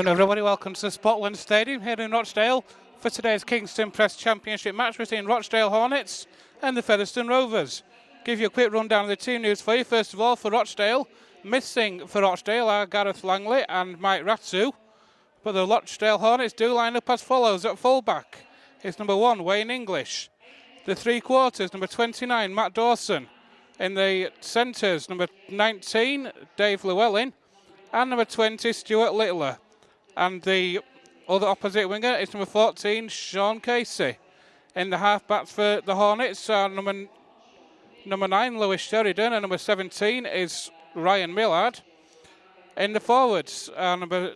afternoon, everybody. Welcome to the Spotland Stadium here in Rochdale for today's Kingston Press Championship match between Rochdale Hornets and the Featherstone Rovers. Give you a quick rundown of the team news for you. First of all, for Rochdale, missing for Rochdale are Gareth Langley and Mike Ratu, but the Rochdale Hornets do line up as follows. At fullback is number 1, Wayne English. The three quarters, number 29, Matt Dawson. In the centres, number 19, Dave Llewellyn. And number 20, Stuart Littler. And the other opposite winger is number 14, Sean Casey. In the half-backs for the Hornets are number 9, Lewis Sheridan, and number 17 is Ryan Millard. In the forwards, number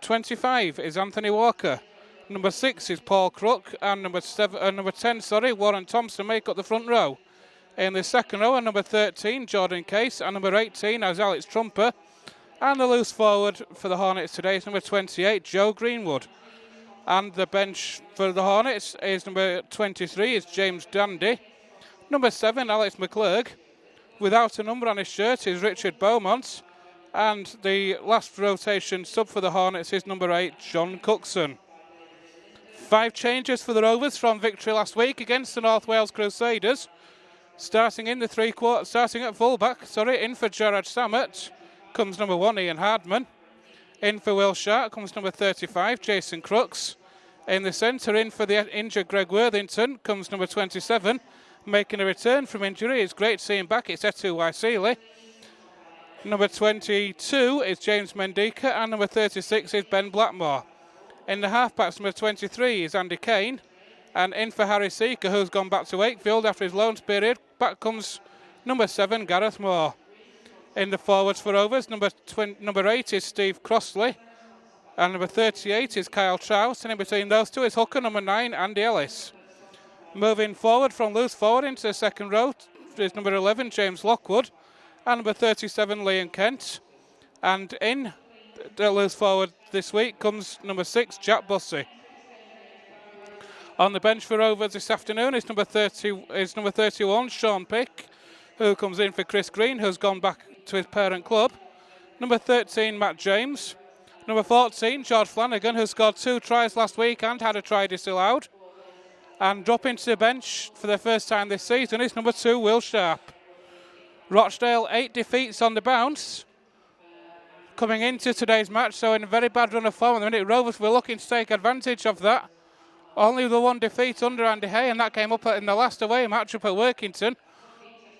25 is Anthony Walker. Number 6 is Paul Crook, and number 10, Warren Thompson make up the front row. In the second row are number 13, Jordan Case, and number 18 is Alex Trumper. And the loose forward for the Hornets today is number 28, Joe Greenwood. And the bench for the Hornets is number 23, is James Dandy. Number 7, Alex McClurg. Without a number on his shirt is Richard Beaumont. And the last rotation sub for the Hornets is number 8, John Cookson. 5 changes for the Rovers from victory last week against the North Wales Crusaders. Starting at fullback, in for Gerard Samet comes number 1, Ian Hardman. In for Will Sharp comes number 35, Jason Crooks. In the centre, in for the injured Greg Worthington comes number 27. Making a return from injury, it's great to see him back, it's Etu Waisili. Number 22 is James Mendika, and number 36 is Ben Blackmore. In the half-backs, number 23 is Andy Kane. And in for Harry Seeker, who's gone back to Wakefield after his loan period, back comes number 7, Gareth Moore. In the forwards for Rovers, number 8 is Steve Crossley, and number 38 is Kyle Trout, and in between those two is hooker number 9, Andy Ellis. Moving forward from loose forward into the second row is number 11, James Lockwood, and number 37, Liam Kent. And in the loose forward this week comes number 6, Jack Bussey. On the bench for Rovers this afternoon is number 31, Sean Pick, who comes in for Chris Green, who's gone back to his parent club. Number 13, Matt James. Number 14, George Flanagan, who scored 2 tries last week and had a try disallowed. And dropping to the bench for the first time this season is number 2, Will Sharp. Rochdale 8 defeats on the bounce coming into today's match, so in a very bad run of form at the minute. Rovers were looking to take advantage of that. Only the 1 defeat under Andy Hay, and that came up in the last away match up at Workington.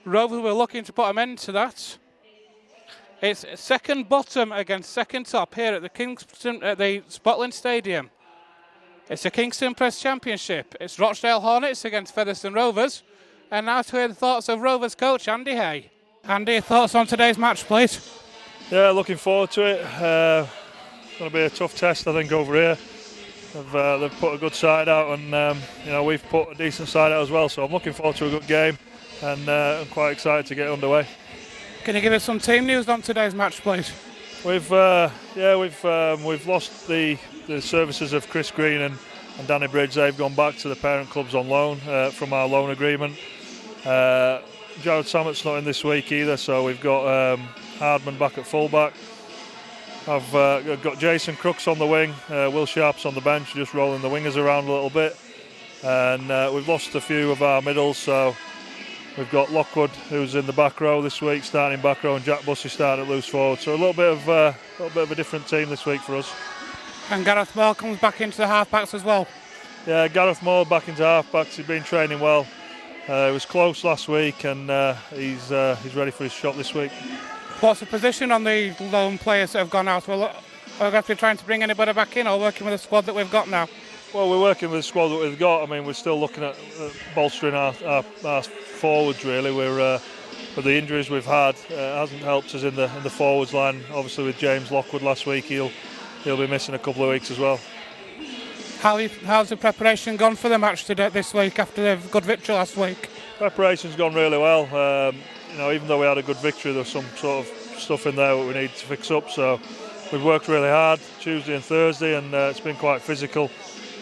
Rovers were looking to put an end to that. It's second bottom against second top here at the Spotland Stadium. It's the Kingston Press Championship. It's Rochdale Hornets against Featherstone Rovers. And now to hear the thoughts of Rovers coach Andy Hay. Andy, your thoughts on today's match, please? Yeah, looking forward to it. It's going to be a tough test, I think, over here. They've put a good side out, and we've put a decent side out as well. So I'm looking forward to a good game, and I'm quite excited to get underway. Can you give us some team news on today's match, please? We've lost the services of Chris Green and Danny Bridge. They've gone back to the parent clubs on loan from our loan agreement. Jared Sammett's not in this week either, so we've got Hardman back at fullback. I've got Jason Crooks on the wing, Will Sharp's on the bench, just rolling the wingers around a little bit. And we've lost a few of our middles, so we've got Lockwood, who's in the back row this week, starting back row, and Jack Bussey starting at loose forward. So a little bit of a different team this week for us. And Gareth Moore comes back into the half-backs as well. Yeah, Gareth Moore back into half-backs. He's been training well. He was close last week, and he's ready for his shot this week. What's the position on the lone players that have gone out? Are we going to be trying to bring anybody back in, or working with the squad that we've got now? Well, we're working with the squad that we've got. I mean, we're still looking at bolstering our forwards, really. With the injuries we've had, hasn't helped us in the forwards line. Obviously, with James Lockwood last week, he'll be missing a couple of weeks as well. How's the preparation gone for the match today this week after the good victory last week? Preparation's gone really well. Even though we had a good victory, there's some sort of stuff in there that we need to fix up. So we've worked really hard Tuesday and Thursday, and it's been quite physical.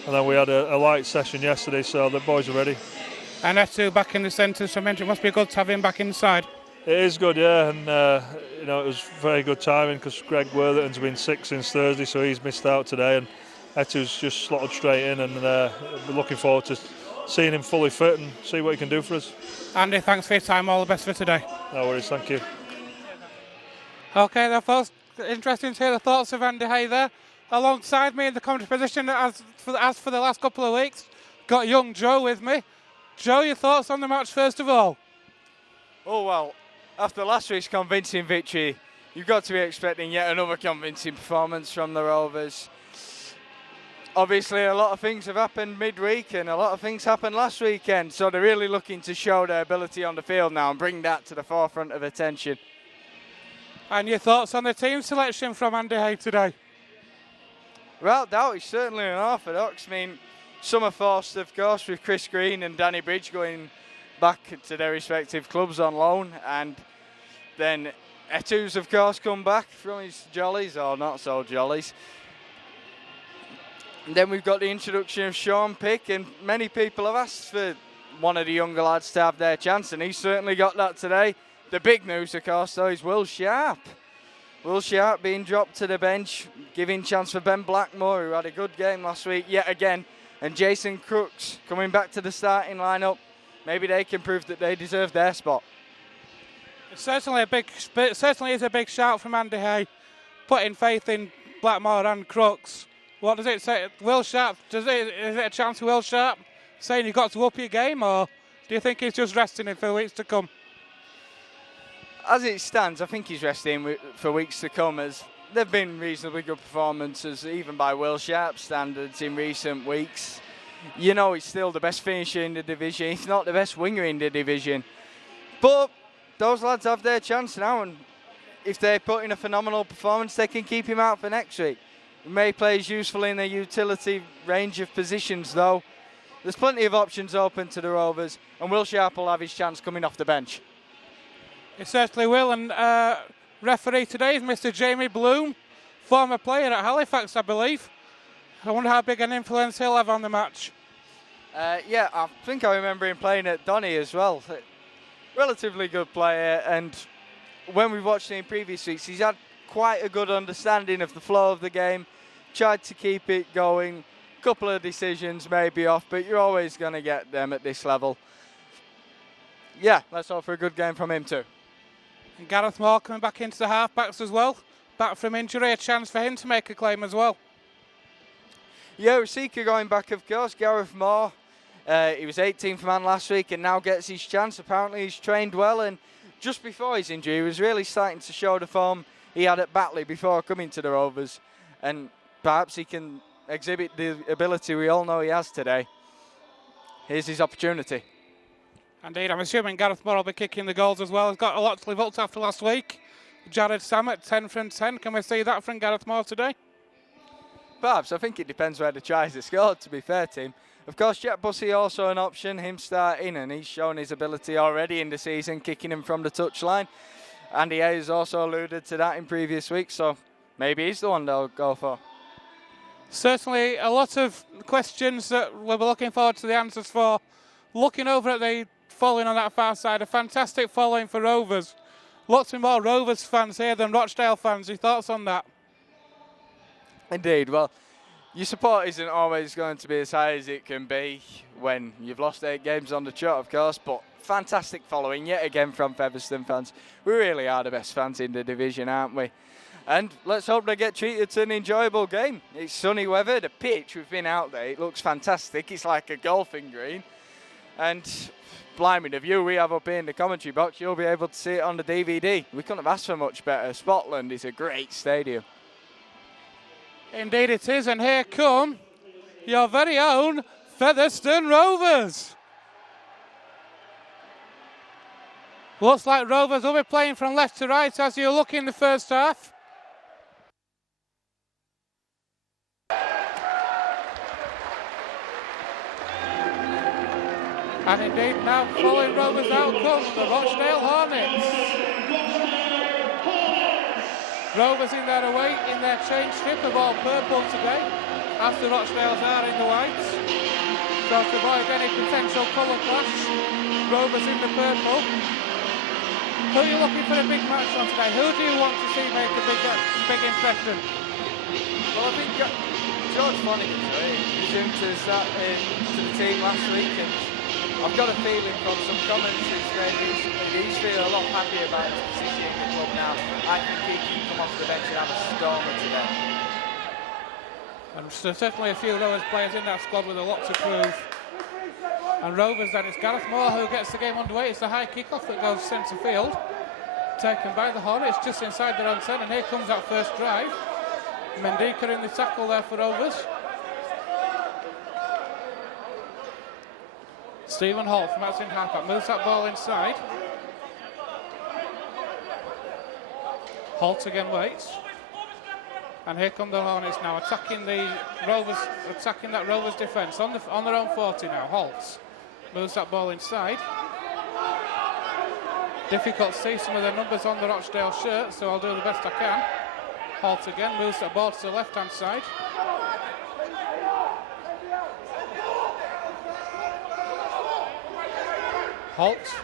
And then we had a light session yesterday, so the boys are ready. And Etu back in the centre, so it must be good to have him back inside. It is good, yeah, and it was very good timing because Greg Worthington's been sick since Thursday, so he's missed out today, and Etu's just slotted straight in, and we're looking forward to seeing him fully fit and see what he can do for us. Andy, thanks for your time. All the best for today. No worries, thank you. Okay, then, folks, interesting to hear the thoughts of Andy Hay there. Alongside me in the commentary position, as for the last couple of weeks, got young Joe with me. Joe, your thoughts on the match first of all? Oh, well, after last week's convincing victory, you've got to be expecting yet another convincing performance from the Rovers. Obviously, a lot of things have happened midweek and a lot of things happened last weekend, so they're really looking to show their ability on the field now and bring that to the forefront of attention. And your thoughts on the team selection from Andy Hay today? Without doubt, he's certainly unorthodox. I mean, some are forced, of course, with Chris Green and Danny Bridge going back to their respective clubs on loan, and then Etu's, of course, come back from his jollies, or not so jollies. And then we've got the introduction of Sean Pick, and many people have asked for one of the younger lads to have their chance, and he's certainly got that today. The big news, of course, though, is Will Sharp. Will Sharp being dropped to the bench, giving chance for Ben Blackmore, who had a good game last week yet again, and Jason Crooks coming back to the starting lineup. Maybe they can prove that they deserve their spot. It certainly is a big shout from Andy Hay, putting faith in Blackmore and Crooks. What does it say? Will Sharp, is it a chance for Will Sharp saying you've got to up your game, or do you think he's just resting him for weeks to come? As it stands, I think he's resting for weeks to come, as there have been reasonably good performances, even by Will Sharp's standards, in recent weeks. You know, he's still the best finisher in the division. He's not the best winger in the division. But those lads have their chance now, and if they put in a phenomenal performance, they can keep him out for next week. He may play as useful in a utility range of positions, though. There's plenty of options open to the Rovers, and Will Sharp will have his chance coming off the bench. He certainly will, and referee today is Mr. Jamie Bloom, former player at Halifax, I believe. I wonder how big an influence he'll have on the match. Yeah, I think I remember him playing at Donny as well. Relatively good player, and when we've watched him in previous weeks, he's had quite a good understanding of the flow of the game, tried to keep it going. A couple of decisions may be off, but you're always going to get them at this level. Yeah, let's hope for a good game from him too. And Gareth Moore coming back into the halfbacks as well. Back from injury, a chance for him to make a claim as well. Yeah, Rasika going back, of course. Gareth Moore, he was 18th man last week and now gets his chance. Apparently he's trained well, and just before his injury, he was really starting to show the form he had at Batley before coming to the Rovers. And perhaps he can exhibit the ability we all know he has today. Here's his opportunity. Indeed, I'm assuming Gareth Moore will be kicking the goals as well. He's got a lot to live up to after last week. Jared Samet, 10 from 10. Can we see that from Gareth Moore today? Perhaps. I think it depends where the tries are scored, to be fair to him. Of course, Jack Bussey also an option, him starting, and he's shown his ability already in the season, kicking him from the touchline. Andy Hayes also alluded to that in previous weeks, so maybe he's the one they'll go for. Certainly a lot of questions that we'll be looking forward to the answers for. Looking over at the following on that far side, a fantastic following for Rovers. Lots of more Rovers fans here than Rochdale fans. Your thoughts on that? Indeed. Well, your support isn't always going to be as high as it can be when you've lost 8 games on the trot, of course, but fantastic following yet again from Featherstone fans. We really are the best fans in the division, aren't we? And let's hope they get treated to an enjoyable game. It's sunny weather. The pitch, we've been out there, it looks fantastic. It's like a golfing green. And blimey, the view we have up here in the commentary box, you'll be able to see it on the DVD. We couldn't have asked for much better. Spotland is a great stadium. Indeed it is, and here come your very own Featherstone Rovers. Looks like Rovers will be playing from left to right as you look in the first half. And indeed now following Rovers out comes the Rochdale Hornets. Rovers in their away, in their change strip of all purple today, as the Rochdales are in the whites. So to avoid any potential colour clash, Rovers in the purple. Who are you looking for a big match on today? Who do you want to see make a big impression? Well, I think George Flanagan's right. He's into the team last week, and I've got a feeling from some comments he's made recently, he's feeling a lot happier about his position in the club now. I think he can come off the bench and have a stormer today. And so certainly a few Rovers players in that squad with a lot to prove. And Rovers then, it's Gareth Moore who gets the game underway. It's the high kick-off that goes centre field. Taken by the Hornets just inside their own 10, and here comes that first drive. Mendika in the tackle there for Rovers. Stephen Holt from outside halfback moves that ball inside. Holt again waits. And here come the Hornets now, attacking that Rovers defence on their own 40 now. Holt moves that ball inside. Difficult to see some of the numbers on the Rochdale shirt, so I'll do the best I can. Holt again moves that ball to the left-hand side. Holt.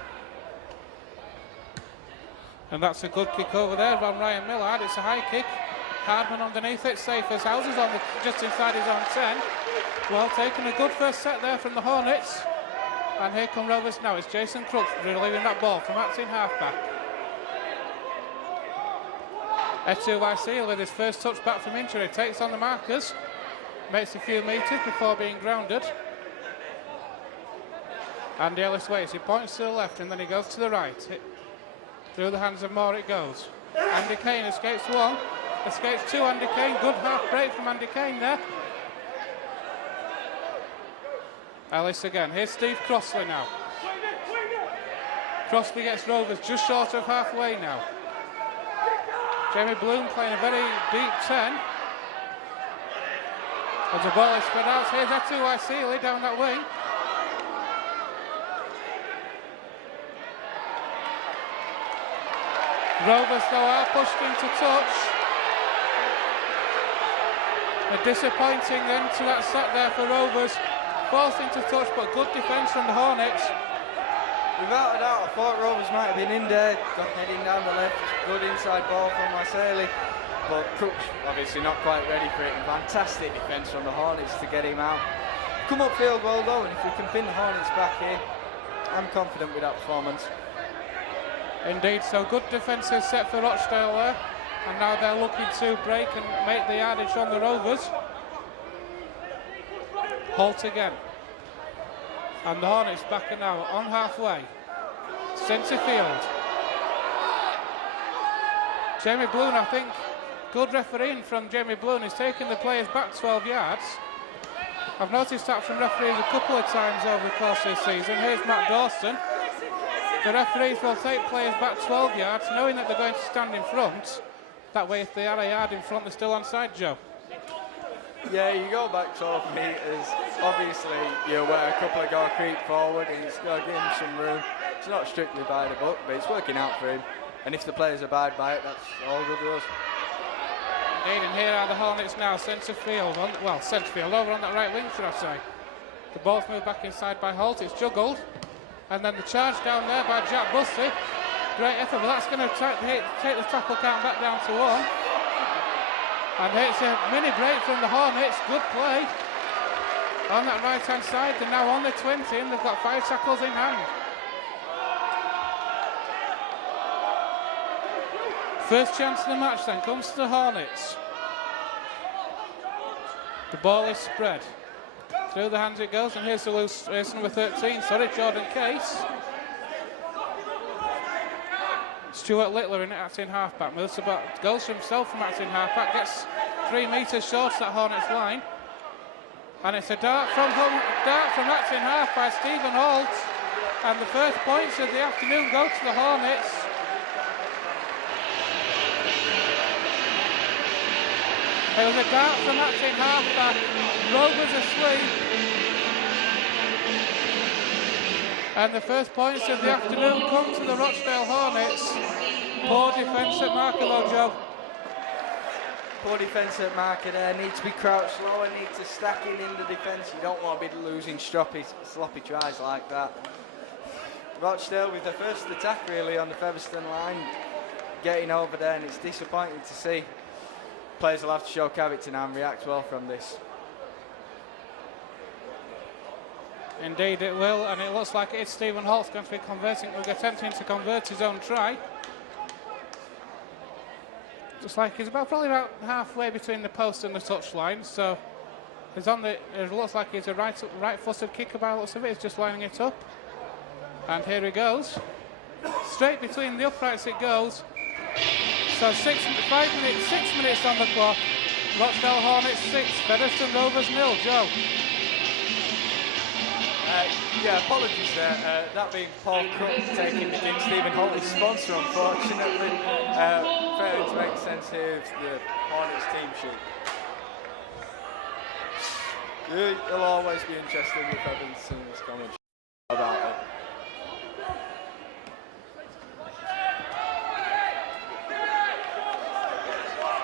And that's a good kick over there from Ryan Millard. It's a high kick. Hardman underneath it, safe as houses just inside his own 10. Well taken, a good first set there from the Hornets. And here come Rovers now. It's Jason Crooks relieving that ball from acting halfback. Etu Wasil with his first touch back from injury takes on the markers, makes a few metres before being grounded. Andy Ellis waits, he points to the left and then he goes to the right. Through the hands of Moore it goes. Andy Kane escapes one, escapes two. Andy Kane, good half break from Andy Kane there. Ellis again, here's Steve Crossley now. Crossley gets Rovers just short of halfway now. Jamie Bloom playing a very deep 10. As the ball is spread out, here's Etu Waisili down that wing. Rovers though are pushed into touch. A disappointing end to that set there for Rovers. Forced into touch, but good defence from the Hornets. Without a doubt, I thought Rovers might have been in there, got heading down the left, good inside ball from Waisili, but Crooks obviously not quite ready for it. Fantastic defence from the Hornets to get him out. Come upfield well though, and if we can pin the Hornets back here, I'm confident with that performance. Indeed, so good defensive set for Rochdale there, and now they're looking to break and make the yardage on the Rovers. Holt again. And the Hornets back now on halfway. Centre field. Jamie Bloom, I think, good refereeing from Jamie Bloom. He's taken the players back 12 yards. I've noticed that from referees a couple of times over the course of the season. Here's Matt Dawson. The referees will take players back 12 yards, knowing that they're going to stand in front. That way, if they are a yard in front, they're still onside, Joe. Yeah, you go back 12 metres, obviously you're aware a couple of go creep forward and it's got to give him some room. It's not strictly by the book, but it's working out for him. And if the players abide by it, that's all good to us. Indeed, and here are the Hornets now, centre field, centre field, over on that right wing, should I say. The ball's moved back inside by Holt, it's juggled. And then the charge down there by Jack Bussey. Great effort, but that's going to take the tackle count back down to 1. And it's a mini break from the Hornets. Good play on that right-hand side. They're now on the 20 and they've got 5 tackles in hand. First chance of the match then comes to the Hornets. The ball is spread. Through the hands it goes, and here's number 13, Jordan Case. Stuart Littler in acting halfback, moves about, goes himself from acting halfback, gets 3 metres short of that Hornets line. And it's a dart from acting half by Stephen Holt. And the first points of the afternoon go to the Hornets. It was a dart from acting halfback. Rovers asleep. And the first points of the afternoon come to the Rochdale Hornets. Poor defence at marker though, Joe. Poor defence at marker there. Need to be crouched lower, need to stack in the defence. You don't want to be losing sloppy tries like that. Rochdale with the first attack really on the Featherstone line, getting over there, and it's disappointing to see. Players will have to show character now and react well from this. Indeed it will, and it looks like it's Stephen Holt's going to be attempting to convert his own try. Looks like he's probably about halfway between the post and the touchline, so he's on the. It looks like he's a right-footed kicker by the looks of it. He's just lining it up, and here he goes, straight between the uprights it goes. So 6 minutes on the clock. Rochdale Hornets 6, Featherstone Rovers 0. Joe. Yeah, apologies there. That being Paul Crook taking the King Stephen Holt, his sponsor, unfortunately. Failing to make sense here of the Hornets team sheet. It'll always be interesting with Evanson's commentary about it.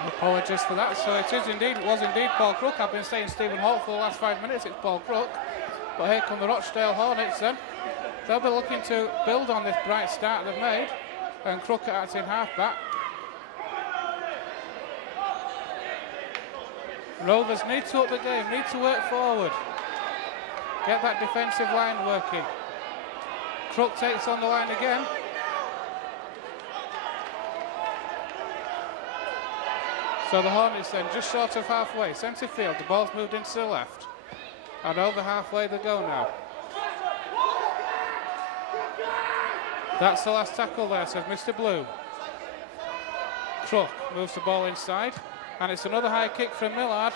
Apologies for that. So it was indeed Paul Crook. I've been saying Stephen Holt for the last 5 minutes. It's Paul Crook. But here come the Rochdale Hornets then. They'll be looking to build on this bright start they've made. And Crook acts in half-back. Rovers need to up the game, need to work forward. Get that defensive line working. Crook takes on the line again. So the Hornets then just short of halfway. Centre field, the ball's moved into the left. And over halfway they go now. That's the last tackle there, says Mr. Blue. Crook moves the ball inside. And it's another high kick from Millard.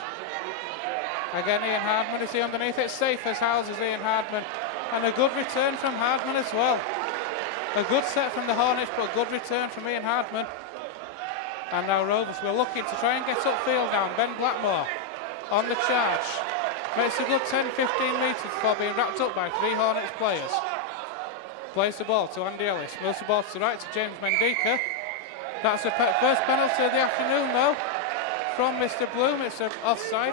Again, Ian Hardman, is he underneath it? Safe as houses, Ian Hardman. And a good return from Hardman as well. A good set from the Hornets, but a good return from Ian Hardman. And now Rovers were looking to try and get upfield now. Ben Blackmore on the charge. Makes a good 10-15 metres before being wrapped up by 3 Hornets players. Plays the ball to Andy Ellis. Moves the ball to the right to James Mendika. That's the first penalty of the afternoon though. From Mr. Bloom, it's an offside.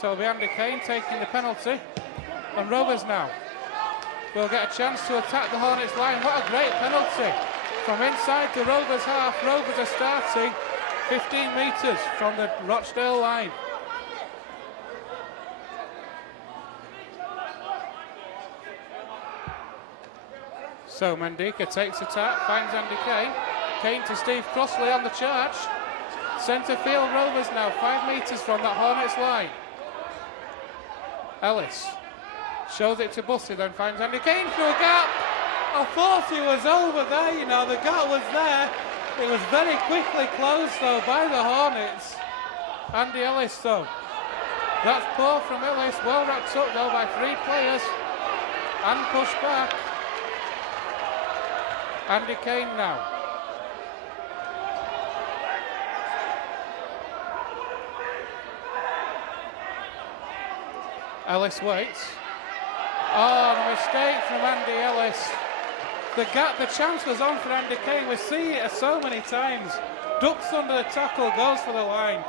So it'll be Andy Kane taking the penalty. And Rovers now will get a chance to attack the Hornets line. What a great penalty. From inside the Rovers half. Rovers are starting 15 metres from the Rochdale line. So Mendika takes attack, finds Andy Kane. Kane to Steve Crossley on the charge. Centre field Rovers now 5 metres from that Hornets line. Ellis shows it to Bussey, then finds Andy Kane through a gap. I thought he was over there, you know, the gap was there. It was very quickly closed though by the Hornets. Andy Ellis though. That's poor from Ellis, well wrapped up though by 3 players. And pushed back. Andy Kane now. Ellis waits. Oh, a mistake from Andy Ellis. The chance was on for Andy Kane. We've seen it so many times. Ducks under the tackle, goes for the line.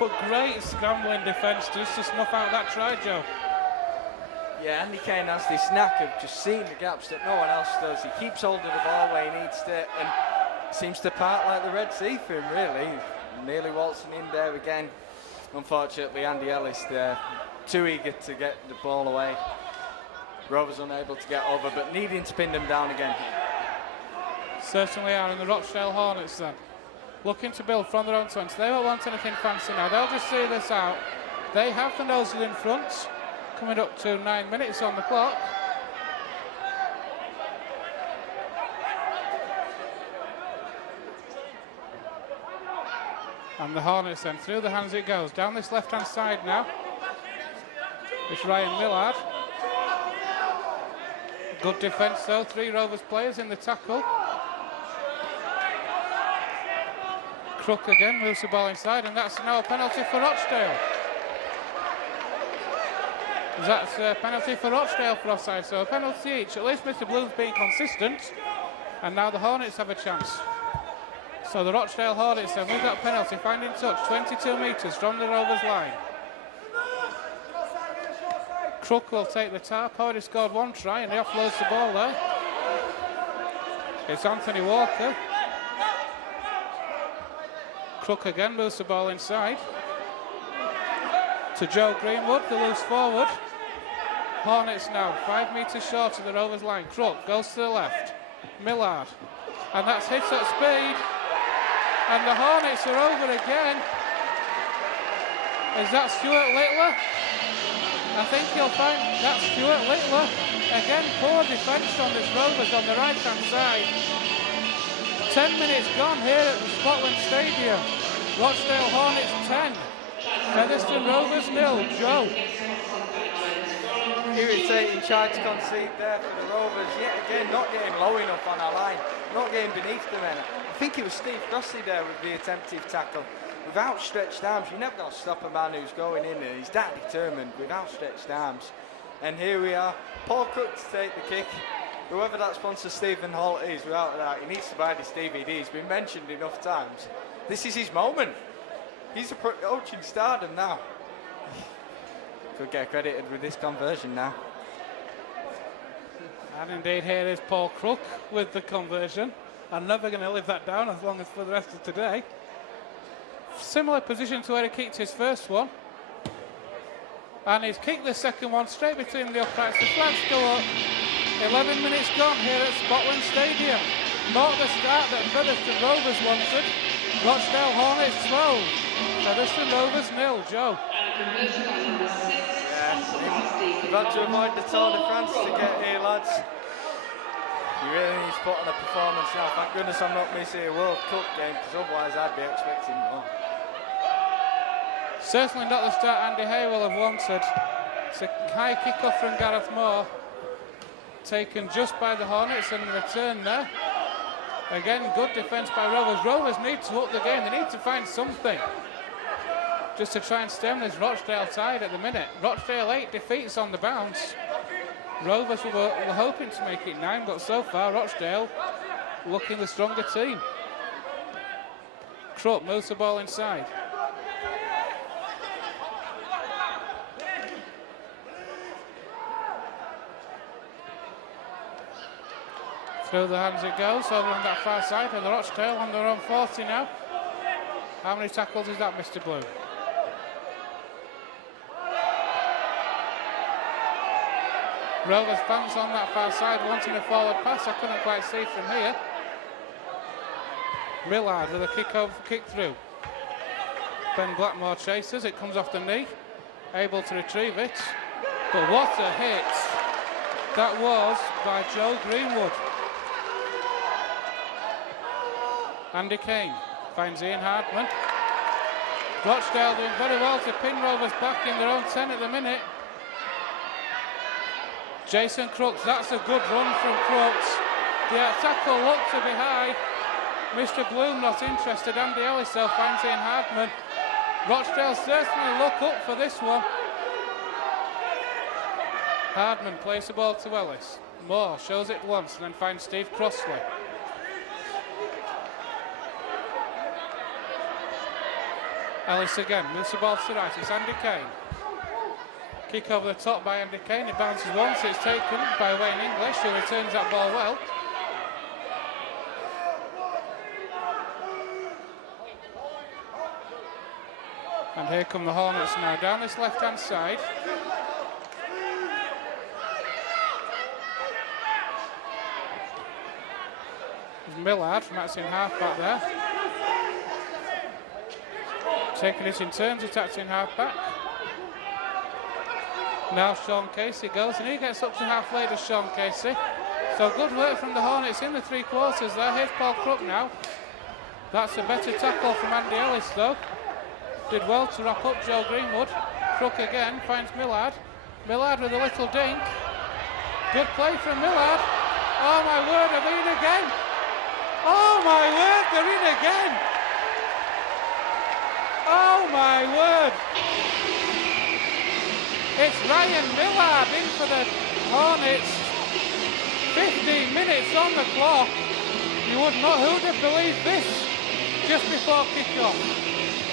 But great scrambling defence just to snuff out that try, Joe. Yeah, Andy Kane has this knack of just seeing the gaps that no one else does. He keeps hold of the ball where he needs to and seems to part like the Red Sea for him, really. Nearly waltzing in there again. Unfortunately, Andy Ellis there, too eager to get the ball away. Rovers unable to get over, but needing to pin them down again. Certainly are, in the Rochdale Hornets then. Looking to build from their own 20. They won't want anything fancy now. They'll just see this out. They have the noses in front. Coming up to 9 minutes on the clock. And the Hornets then, through the hands it goes. Down this left-hand side now. It's Ryan Millard. Good defence though, 3 Rovers players in the tackle. Crook again, moves the ball inside, and that's now a penalty for Rochdale. That's a penalty for Rochdale for offside, so a penalty each. At least Mr. Bloom's being consistent, and now the Hornets have a chance. So the Rochdale Hornets then with that penalty finding touch 22 metres from the Rovers line. Crook will take the tap. Already scored 1 try and he offloads the ball there. It's Anthony Walker. Crook again moves the ball inside. To Joe Greenwood, the loose forward. Hornets now 5 metres short of the Rovers line. Crook goes to the left. Millard. And that's hit at speed. And the Hornets are over again. Is that Stuart Littler? I think you'll find that's Stuart Littler. Again, poor defence on this Rovers on the right-hand side. 10 minutes gone here at the Scotland Stadium. Rochdale Hornets 10. Featherstone Rovers 0. Joe. Irritating charge to concede there for the Rovers. Yet again, not getting low enough on our line. Not getting beneath the men. I think it was Steve Crossley there with the attempted tackle. With outstretched arms, you're never going to stop a man who's going in there. He's that determined with outstretched arms. And here we are. Paul Cook to take the kick. Whoever that sponsor Stephen Holt is, without that, he needs to buy this DVD. He's been mentioned enough times. This is his moment. He's approaching stardom now. Could get credited with this conversion now. And indeed, here is Paul Crook with the conversion. I'm never going to live that down as long as for the rest of today. Similar position to where he kicked his first one. And he's kicked the second one straight between the uprights. The flags go up. 11 minutes gone here at Scotland Stadium. Not the start that Featherstone Rovers wanted. Rochdale Hornets 12. Featherstone Rovers 0. Joe. We've had to avoid the Tour de France to get here, lads. You really need to put on a performance now. Thank goodness I'm not missing a World Cup game, because otherwise I'd be expecting more. Certainly not the start Andy Hay will have wanted. It's a high kick-off from Gareth Moore. Taken just by the Hornets and the return there. Again, good defence by Rovers. Rovers need to up the game. They need to find something just to try and stem this Rochdale tide at the minute. Rochdale 8 defeats on the bounce. Rovers were hoping to make it 9, but so far Rochdale looking the stronger team. Crook moves the ball inside. Through the hands it goes, over on that far side, and the Rochdale on their own 40 now. How many tackles is that, Mr. Blue? Rovers fans on that far side wanting a forward pass. I couldn't quite see from here. Millard with a kick through. Ben Blackmore chases, it comes off the knee. Able to retrieve it. But what a hit that was by Joe Greenwood. Andy Kane finds Ian Hardman. Rochdale doing very well to pin Rovers back in their own 10 at the minute. Jason Crooks, that's a good run from Crooks. The tackle looked to be high. Mr. Bloom not interested. Andy Ellis though finds Ian Hardman. Rochdale certainly look up for this one. Hardman plays the ball to Ellis. Moore shows it once and then finds Steve Crossley. Ellis again, moves the ball to the right, it's Andy Kane. Kick over the top by Andy Kane, it bounces once, it's taken by Wayne English, who returns that ball well. And here come the Hornets now, down this left-hand side. There's Millard, that's in half back there. Taking it in turns, attacks in half back. Now Sean Casey goes, and he gets up to halfway to Sean Casey. So good work from the Hornets in the 3 quarters there. Here's Paul Crook now. That's a better tackle from Andy Ellis though. Did well to wrap up Joe Greenwood. Crook again, finds Millard. Millard with a little dink. Good play from Millard. Oh my word, they're in again. Oh my word, they're in again. Oh my word! It's Ryan Millard in for the Hornets. 15 minutes on the clock. You would not who'd have believed this just before kick-off.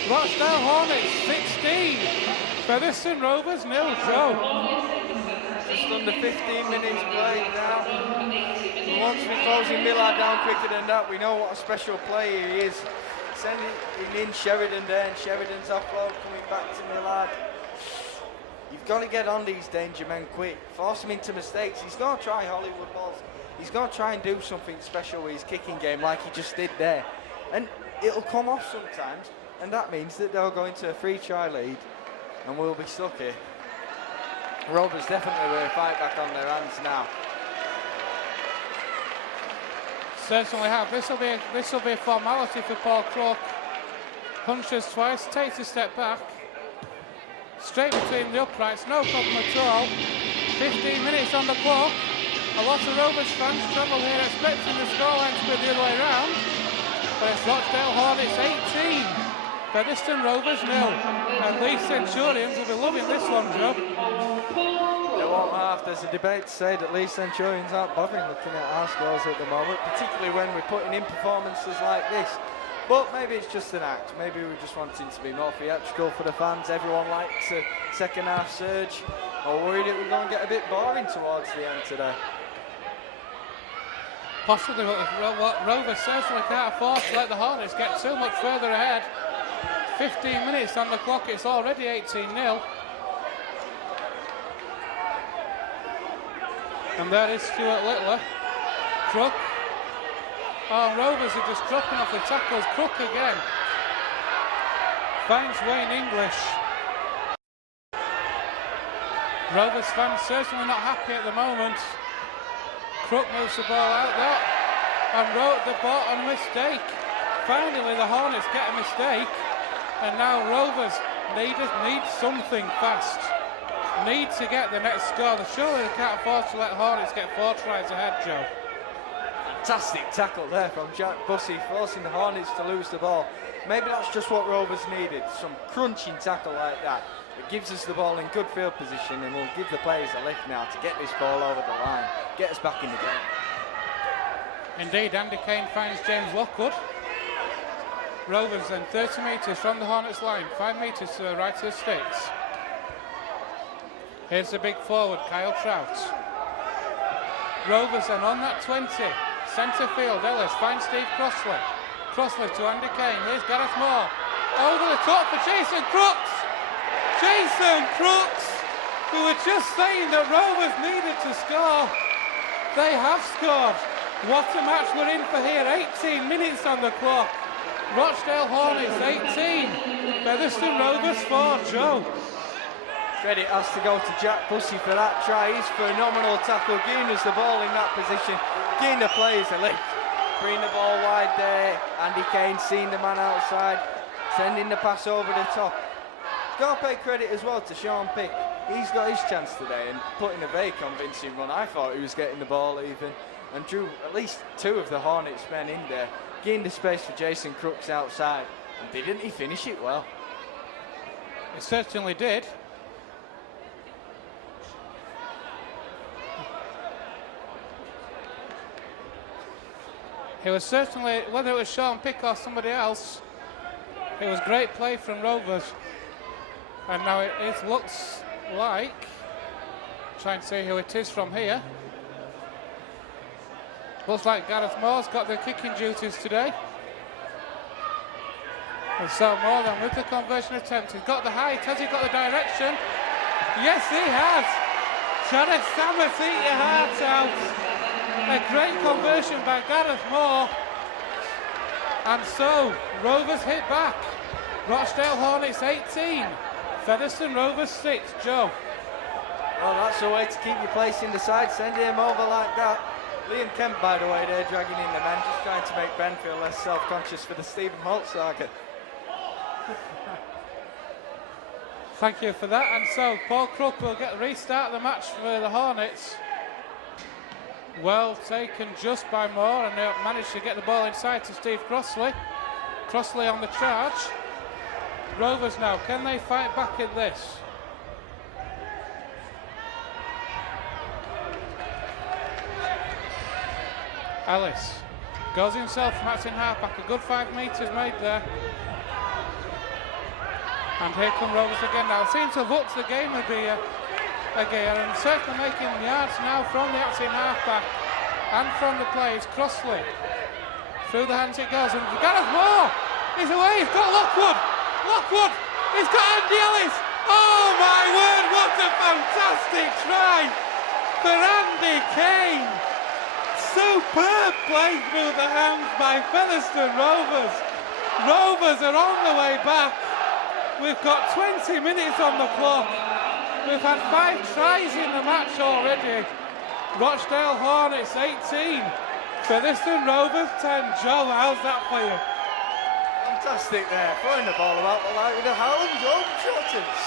Rochdale Hornets 16. Featherstone Rovers 0. Joe. Just under 15 minutes played now. And once we're closing Millard down quicker than that, we know what a special player he is. Sending in Sheridan there, and Sheridan's offload coming back to Millard. You've got to get on these danger men quick. Force him into mistakes. He's going to try Hollywood balls. He's going to try and do something special with his kicking game like he just did there. And it'll come off sometimes, and that means that they'll go into a 3-try lead, and we'll be stuck here. Rovers definitely with a fight back on their hands now. Certainly have. This will be a formality for Paul Crook. Punches twice, takes a step back. Straight between the uprights, no problem at all. 15 minutes on the clock. A lot of Rovers fans travel here expecting the scoreline to be the other way around. But it's Rochdale Hornets 18, Featherstone Rovers 0. And Leeds Centurions will be loving this one, Joe. They won't laugh. There's a debate to say that Leeds Centurions aren't bothering looking at our scores at the moment, particularly when we're putting in performances like this. But maybe it's just an act. Maybe we're just wanting to be more theatrical for the fans. Everyone likes a second half surge. Or worried that we're going to get a bit boring towards the end today. Possibly, what Rovers certainly can't afford to let the Hornets get too much further ahead. 15 minutes on the clock, it's already 18-0. And there is Stuart Littler. Crook. Oh, Rovers are just dropping off the tackles. Crook again. Finds Wayne English. Rovers fans certainly not happy at the moment. Crook moves the ball out there and wrote the ball on a mistake. Finally the Hornets get a mistake, and now Rovers need something fast. Need to get the next score. Surely they can't afford to let Hornets get 4 tries ahead, Joe. Fantastic tackle there from Jack Bussey, forcing the Hornets to lose the ball. Maybe that's just what Rovers needed, some crunching tackle like that. It gives us the ball in good field position, and will give the players a lift now to get this ball over the line, get us back in the game. Indeed, Andy Kane finds James Lockwood. Rovers then 30 metres from the Hornets line, 5 metres to the right of the sticks. Here's the big forward, Kyle Trout. Rovers then on that 20, centre field, Ellis finds Steve Crossley. Crossley to Andy Kane, here's Gareth Moore. Over the top for Jason Crooks. Jason Crooks, who were just saying that Rovers needed to score. They have scored. What a match we're in for here. 18 minutes on the clock. Rochdale Hornets 18. Featherstone Rovers 4. Joe. Credit has to go to Jack Bussey for that try. His phenomenal tackle, giving us the ball in that position, giving the players a lift. Bring the ball wide there. Andy Kane seeing the man outside, sending the pass over the top. Got to pay credit as well to Sean Pick. He's got his chance today and putting a very convincing run. I thought he was getting the ball even, and drew at least 2 of the Hornets men in there, giving the space for Jason Crooks outside. And didn't he finish it well? It certainly did. It was certainly, whether it was Sean Pick or somebody else, it was great play from Rovers. And now it looks like, trying to see who it is from here. Looks like Gareth Moore's got the kicking duties today. And so Moore then with the conversion attempt. He's got the height, has he got the direction? Yes, he has. Jared Samus, eat your heart out. A great conversion by Gareth Moore. And so Rovers hit back. Rochdale Hornets 18. Featherstone Rovers 6. Joe. Well, that's the way to keep your place in the side, sending him over like that. Liam Kemp, by the way, there dragging in the men, just trying to make Ben feel less self-conscious for the Stephen Holt saga. Thank you for that. And so Paul Crook will restart the match for the Hornets. Well taken just by Moore, and they managed to get the ball inside to Steve Crossley. Crossley on the charge. Rovers now, can they fight back in this? Ellis goes himself, Martin halfback, a good 5 metres made there. And here come Rovers again now. Seems to have upped the game with the again, and certainly making yards now from the acting halfback and from the play. It's Crossley. Through the hands it goes, and Gareth Moore is away. He's got Lockwood. Lockwood. He's got Andy Ellis. Oh my word! What a fantastic try for Andy Kane. Superb play through the hands by Featherstone Rovers. Rovers are on the way back. We've got 20 minutes on the clock. We've had 5 tries in the match already. Rochdale Hornets 18. Featherstone Rovers 10. Joe, how's that for you? Fantastic there, throwing the ball about like the Harlem Globetrotters.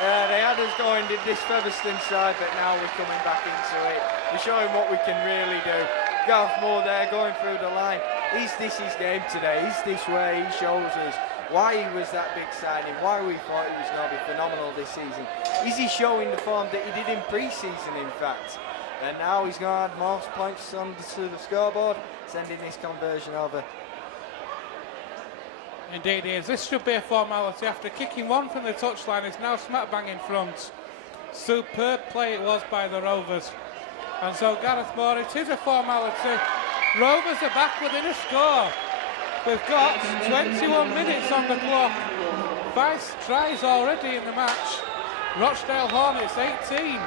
They had us going in this Featherstone side, but now we're coming back into it. We're showing what we can really do. Gareth Moore there going through the line. Is this his game today? Is this where he shows us why he was that big signing, why we thought he was going to be phenomenal this season? Is he showing the form that he did in pre-season, in fact? And now he's going to add more points onto the scoreboard, sending this conversion over. Indeed he is. This should be a formality. After kicking one from the touchline, it's now smack bang in front. Superb play it was by the Rovers. And so Gareth Moore, it is a formality. Rovers are back within a score. We've got 21 minutes on the clock. 5 tries already in the match. Rochdale Hornets 18.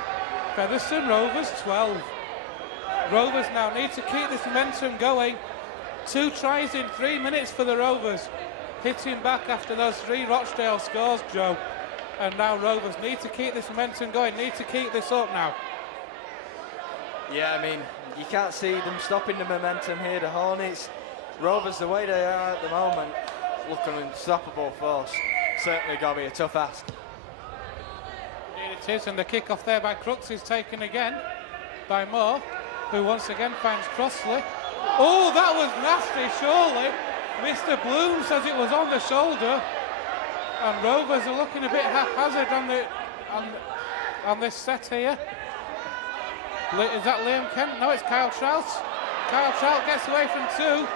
Featherstone Rovers 12. Rovers now need to keep this momentum going. 2 tries in 3 minutes for the Rovers. Hitting back after those 3 Rochdale scores, Joe. And now Rovers need to keep this momentum going, need to keep this up now. Yeah, I mean, you can't see them stopping the momentum here. The Hornets, Rovers, the way they are at the moment, look an unstoppable force. Certainly got to be a tough ask. Indeed it is, and the kick-off there by Crooks is taken again by Moore, who once again finds Crossley. Oh, that was nasty, surely. Mr. Bloom says it was on the shoulder, and Rovers are looking a bit haphazard on this set here. Is that Liam Kent? No, it's Kyle Trout. Kyle Trout gets away from 2.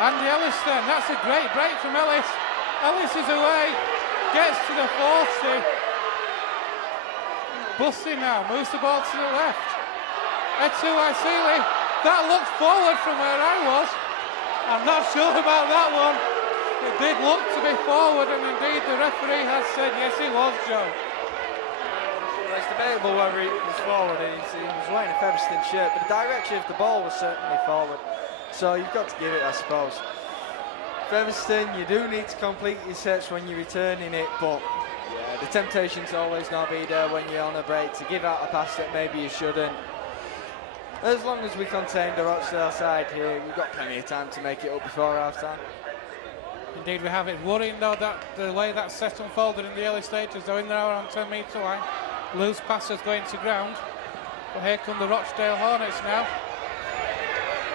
Andy Ellis then, that's a great break from Ellis. Ellis is away, gets to the 40. Bussy now, moves the ball to the left. Etu Isili, that looked forward from where I was. I'm not sure about that one. It did look to be forward, and indeed the referee has said yes, it was, Joe. Well, it's debatable whether it was forward. He was wearing a Featherstone shirt, but the direction of the ball was certainly forward. So you've got to give it, I suppose. Featherstone, you do need to complete your sets when you're returning it, but yeah, the temptation's always going to be there when you're on a break to give out a pass that maybe you shouldn't. As long as we contain the Rochdale side here, we've got plenty of time to make it up before half time. Indeed we have it. Worrying though that the way that set unfolded in the early stages, though in there on 10-metre line. Loose passes going to ground. But here come the Rochdale Hornets now.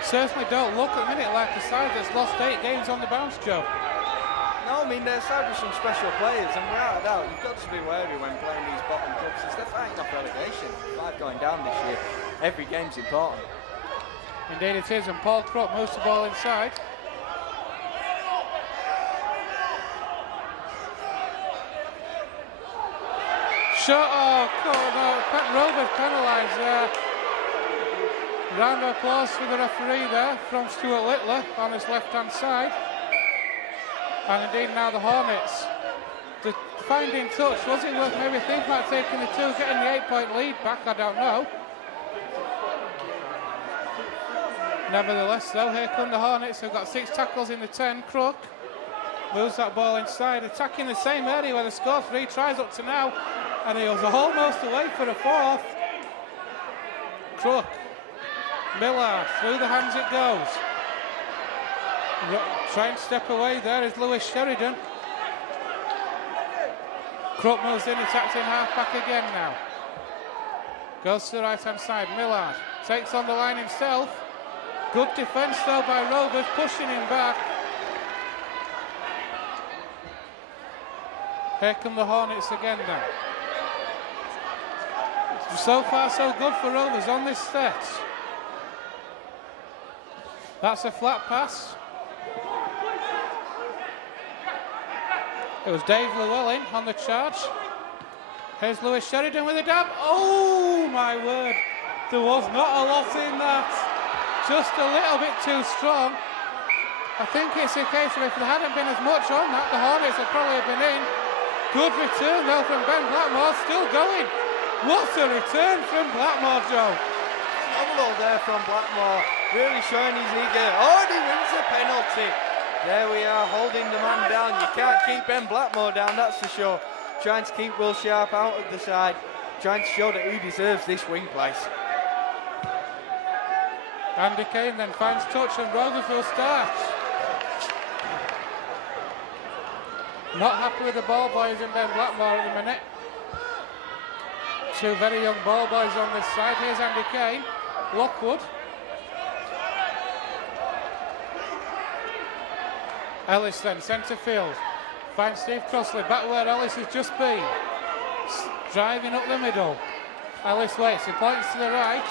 Certainly don't look at the minute like a side that's lost 8 games on the bounce, Joe. No, I mean, they're side with some special players, and without a doubt, you've got to be wary when playing these bottom clubs. It's they're fighting off relegation. 5 going down this year. Every game's important. Indeed it is, and Paul Krupp moves the ball inside. Shot, oh, no, Rovers penalised there. Round of applause for the referee there from Stuart Littler on his left-hand side. And indeed now the Hornets. The finding touch, was it worth maybe thinking about taking the 2, getting the 8-point lead back? I don't know. Nevertheless, though, here come the Hornets. They've got 6 tackles in the 10. Crook moves that ball inside, attacking the same area where they scored 3 tries up to now. And he was almost away for a 4th. Crook. Millard, through the hands it goes. Trying to step away there is Lewis Sheridan. Crook moves in, attacks in half-back again now. Goes to the right-hand side, Millard takes on the line himself. Good defence though by Rovers, pushing him back. Here come the Hornets again now. So far so good for Rovers on this set. That's a flat pass. It was Dave Llewellyn on the charge. Here's Lewis Sheridan with a dab. Oh my word, there was not a lot in that. Just a little bit too strong. I think it's a case of if there hadn't been as much on that, the Hornets would probably have been in. Good return though from Ben Blackmore, still going. What a return from Blackmore, Joe. Phenomenal there from Blackmore, really showing his eager. Oh, and he wins the penalty. There we are, holding the man down. You can't keep Ben Blackmore down, that's for sure. Trying to keep Will Sharp out of the side, trying to show that he deserves this wing place. Andy Kane then finds touch and Rovers will start. Not happy with the ball boys in Ben Blackmore at the minute. Two very young ball boys on this side. Here's Andy Kane, Lockwood. Ellis then, centre field. Finds Steve Crossley back where Ellis has just been. Driving up the middle. Ellis waits, he points to the right.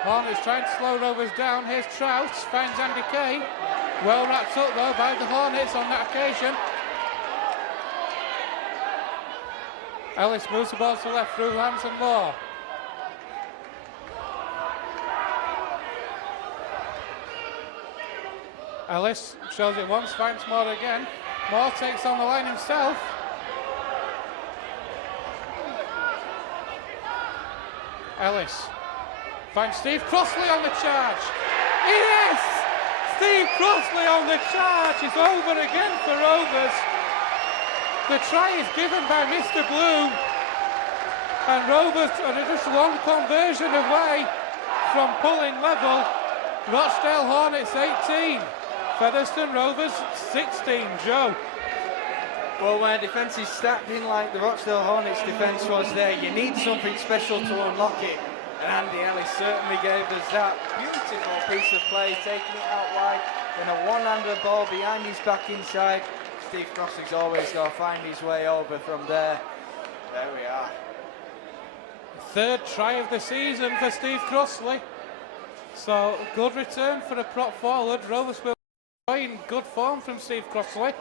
Hornets trying to slow Rovers down. Here's Trout, finds Andy Kane. Well wrapped up though by the Hornets on that occasion. Ellis moves the ball to the left through Hanson Moore. Ellis shows it once, finds Moore again. Moore takes on the line himself. Ellis finds Steve Crossley on the charge. Yes! Steve Crossley on the charge. It's over again for Rovers. The try is given by Mr. Bloom. And Rovers are just one conversion away from pulling level. Rochdale Hornets 18. Featherstone Rovers 16, Joe. Well, when a defence is stacked in like the Rochdale Hornets defence was there, you need something special to unlock it. And Andy Ellis certainly gave us that beautiful piece of play, taking it out wide, then a one-handed ball behind his back inside. Steve Crossley's always got to find his way over from there. There we are. Third try of the season for Steve Crossley. So, good return for a prop forward. Rovers will in good form from Steve Crossley.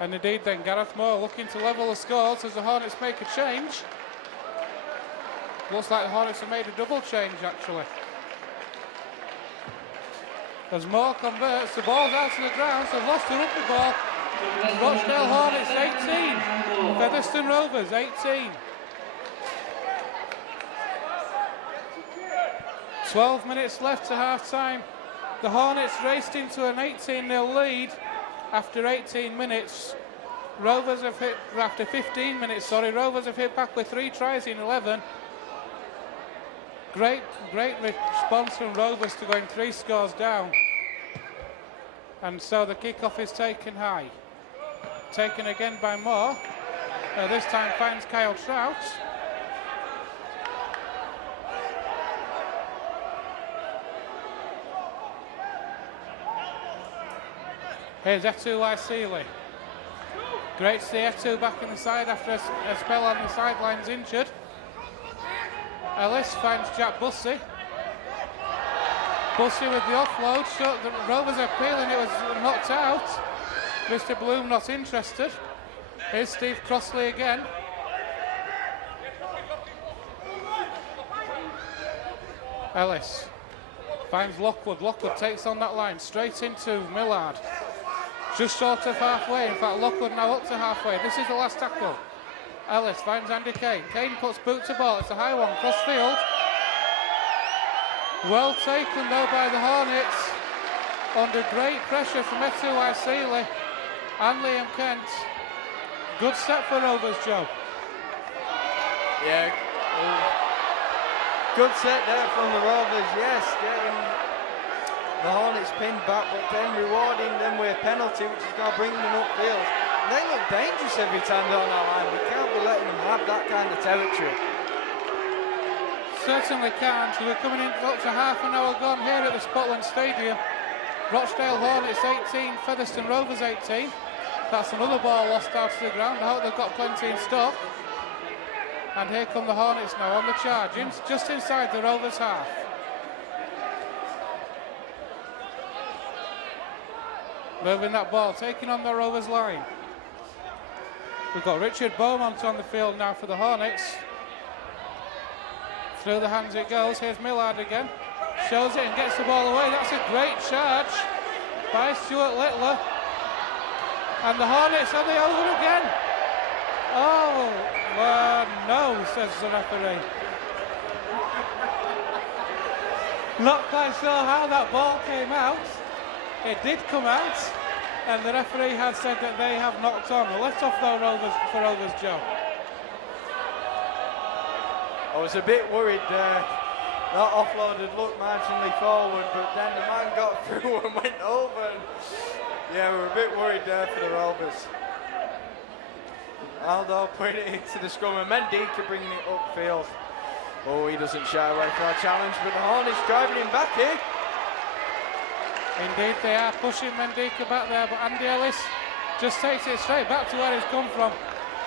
And indeed then Gareth Moore looking to level the scores as the Hornets make a change. Looks like the Hornets have made a double change actually. As Moore converts, the ball's out to the ground, so lost the rugby ball. Rochdale Hornets 18, Featherstone Rovers 18. 12 minutes left to half time. The Hornets raced into an 18-0 lead after 18 minutes. Rovers have hit, after 15 minutes, Rovers have hit back with 3 tries in 11. Great response from Rovers to going 3 scores down. And so the kickoff is taken high. Taken again by Moore. This time finds Kyle Trout. Here's Etu Waisili. Great to see Etu back in the side after a spell on the sidelines injured. Ellis finds Jack Bussey. Bussey with the offload. So the Rovers are appealing, it was knocked out. Mr. Bloom not interested. Here's Steve Crossley again. Ellis finds Lockwood. Lockwood takes on that line straight into Millard. Just short of halfway. In fact, Lockwood now up to halfway. This is the last tackle. Ellis finds Andy Kane. Kane puts boot to ball. It's a high one, cross field. Well taken though by the Hornets. Under great pressure from Etu Waisili and Liam Kent. Good set for Rovers, Joe. Yeah. Good set there from the Rovers, yes. Getting the Hornets pinned back, but then rewarding them with a penalty, which is going to bring them upfield. They look dangerous every time they're on our line. We can't be letting them have that kind of territory. Certainly can't. We're coming in up to half an hour gone here at the Scotland Stadium. Rochdale Hornets 18, Featherstone Rovers 18. That's another ball lost out to the ground. I hope they've got plenty in stock. And here come the Hornets now on the charge, just inside the Rovers half. Moving that ball, taking on the Rovers line. We've got Richard Beaumont on the field now for the Hornets. Through the hands it goes. Here's Millard again. Shows it and gets the ball away. That's a great charge by Stuart Littler. And the Hornets are they over again. Oh, no, says the referee. Not quite sure how that ball came out. It did come out, and the referee has said that they have knocked on. Let's off the Rovers, Joe. I was a bit worried there. That offload had looked marginally forward, but then the man got through and went over. And yeah, we were a bit worried there for the Rovers. Aldo putting it into the scrum, and Mendika bringing it upfield. Oh, he doesn't shy away from our challenge, but the Hornets driving him back here. Indeed, they are pushing Mendika back there, but Andy Ellis just takes it straight back to where he's come from.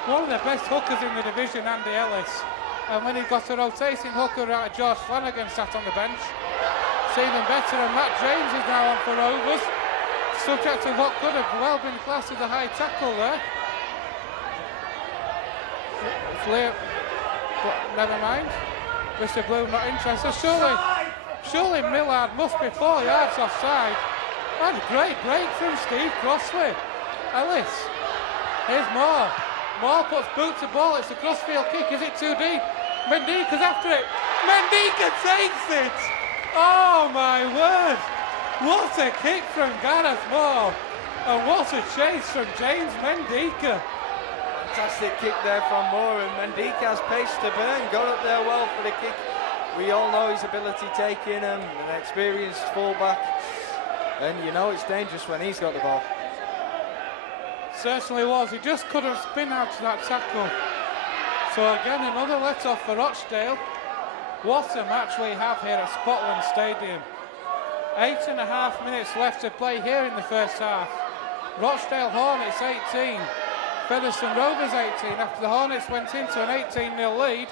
One of the best hookers in the division, Andy Ellis. And when he got a rotating hooker out of George Flanagan sat on the bench, it's even better. And Matt James is now on for Rovers, subject to what could have well been classed as a high tackle there. But never mind. Mr. Bloom not interested. Surely Millard must be 4 yards offside. That's a great break from Steve Crossley. Ellis. Here's Moore. Moore puts boot to ball. It's a crossfield kick. Is it too deep? Mendika's after it. Mendika takes it. Oh my word. What a kick from Gareth Moore. And what a chase from James Mendika. Fantastic kick there from Moore, and Mendika has pace to burn. Got up there well for the kick. We all know his ability taking him, an experienced fullback. And you know it's dangerous when he's got the ball. Certainly was. He just couldn't spin out to that tackle. So again, another let-off for Rochdale. What a match we have here at Spotland Stadium. 8.5 minutes left to play here in the first half. Rochdale Hornets 18, Featherstone Rovers 18. After the Hornets went into an 18-0 lead,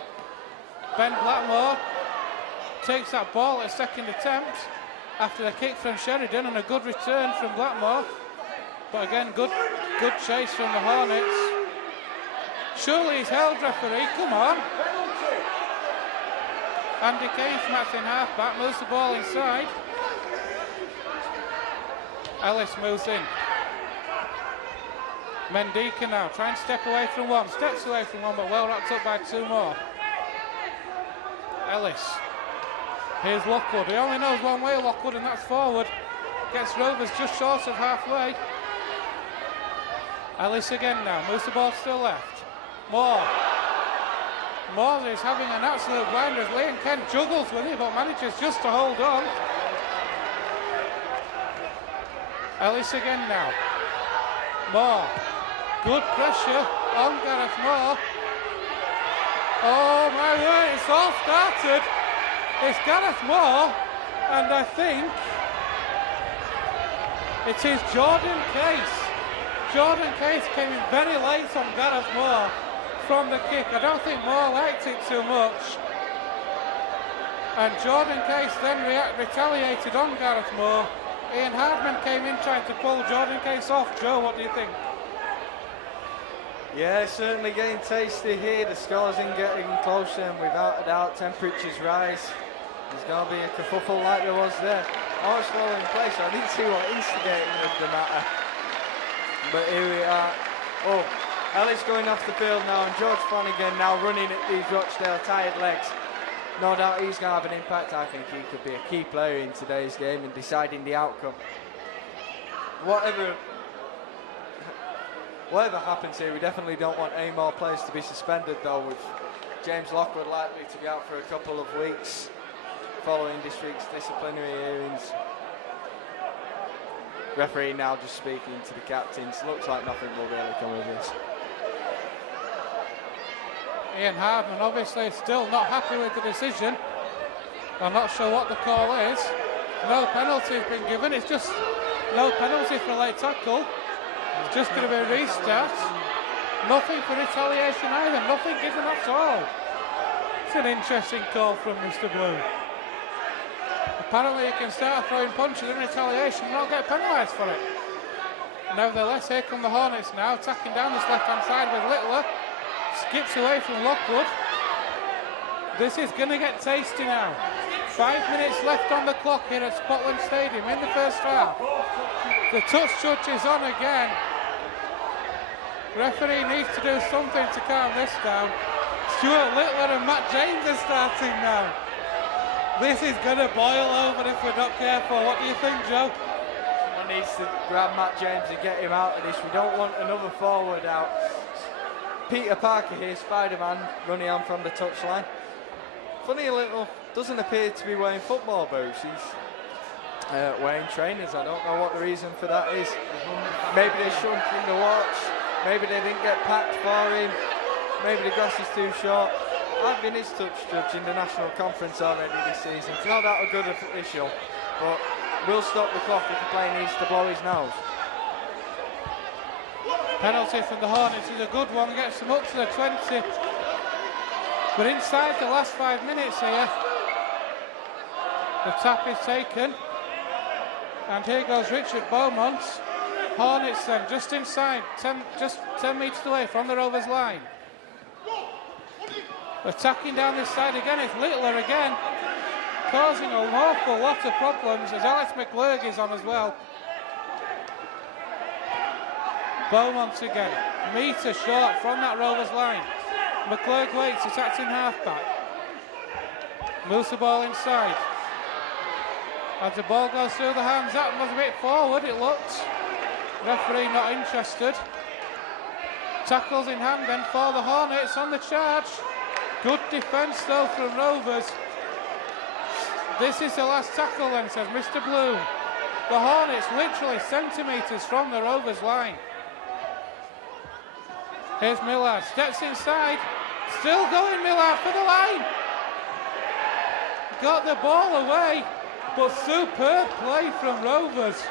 Ben Blackmore takes that ball at second attempt after the kick from Sheridan and a good return from Blackmore. But again, good chase from the Hornets. Surely he's held, referee, come on. Andy Kane from in half-back, moves the ball inside. Ellis moves in. Mendika now, trying to step away from one. Steps away from one, but well wrapped up by two more. Ellis. Here's Lockwood. He only knows one way, Lockwood, and that's forward. Gets Rovers just short of halfway. Ellis again now, moves the ball still left. Moore is having an absolute blinder as Liam Kent juggles with it, but manages just to hold on. Ellis again now. Moore. Good pressure on Gareth Moore. Oh my word, it's all started. It's Gareth Moore, and I think it is Jordan Case. Jordan Case came in very late on Gareth Moore from the kick. I don't think Moore liked it too much. And Jordan Case then retaliated on Gareth Moore. Ian Hardman came in trying to pull Jordan Case off. Joe, what do you think? Yeah, certainly getting tasty here. The scores in getting closer, and without a doubt, temperatures rise. There's going to be a kerfuffle like there was there. Horse falling in place, so I didn't see what instigating was the matter. But here we are. Oh, Ellis going off the field now, and George Flanagan now running at these Rochdale tired legs. No doubt he's going to have an impact. I think he could be a key player in today's game and deciding the outcome. Whatever happens here, we definitely don't want any more players to be suspended, though, with James Lockwood likely to be out for a couple of weeks following this week's disciplinary hearings. Referee now just speaking to the captains. Looks like nothing will really come of this. Ian Hardman obviously still not happy with the decision. I'm not sure what the call is. No penalty has been given. It's just no penalty for a late tackle. It's just going to be a restart. Nothing for retaliation either. Nothing given at all. It's an interesting call from Mr. Blue. Apparently you can start throwing punches in retaliation and not get penalised for it. Nevertheless, here come the Hornets now, attacking down this left-hand side with Littler. Skips away from Lockwood. This is going to get tasty now. 5 minutes left on the clock here at Spotland Stadium in the first half. The touch judge is on again. Referee needs to do something to calm this down. Stuart Littler and Matt James are starting now. This is going to boil over if we're not careful. What do you think, Joe? Someone needs to grab Matt James and get him out of this. We don't want another forward out. Peter Parker here, Spider-Man, running on from the touchline. Funny little, doesn't appear to be wearing football boots. He's wearing trainers. I don't know what the reason for that is. Maybe they shrunk in the watch. Maybe they didn't get packed for him. Maybe the grass is too short. I've been his touch judge in the national conference already this season. It's not that a good official, but we'll stop the clock if the player needs to blow his nose. Penalty from the Hornets is a good one, gets them up to the 20. But inside the last 5 minutes here, the tap is taken. And here goes Richard Beaumont. Hornets then just inside, just 10 metres away from the Rovers line. Attacking down this side again, it's Littler again, causing an awful lot of problems as Alex McClurg is on as well. Beaumont again, metre short from that Rovers line. McClurg waits, attacks in half-back. Moves the ball inside. As the ball goes through the hands, that was a bit forward, it looked. Referee not interested. Tackles in hand then for the Hornets on the charge. Good defence though from Rovers. This is the last tackle then, says Mr. Bloom. The Hornets literally centimetres from the Rovers line. Here's Millard, steps inside. Still going Millard for the line. Got the ball away, but superb play from Rovers.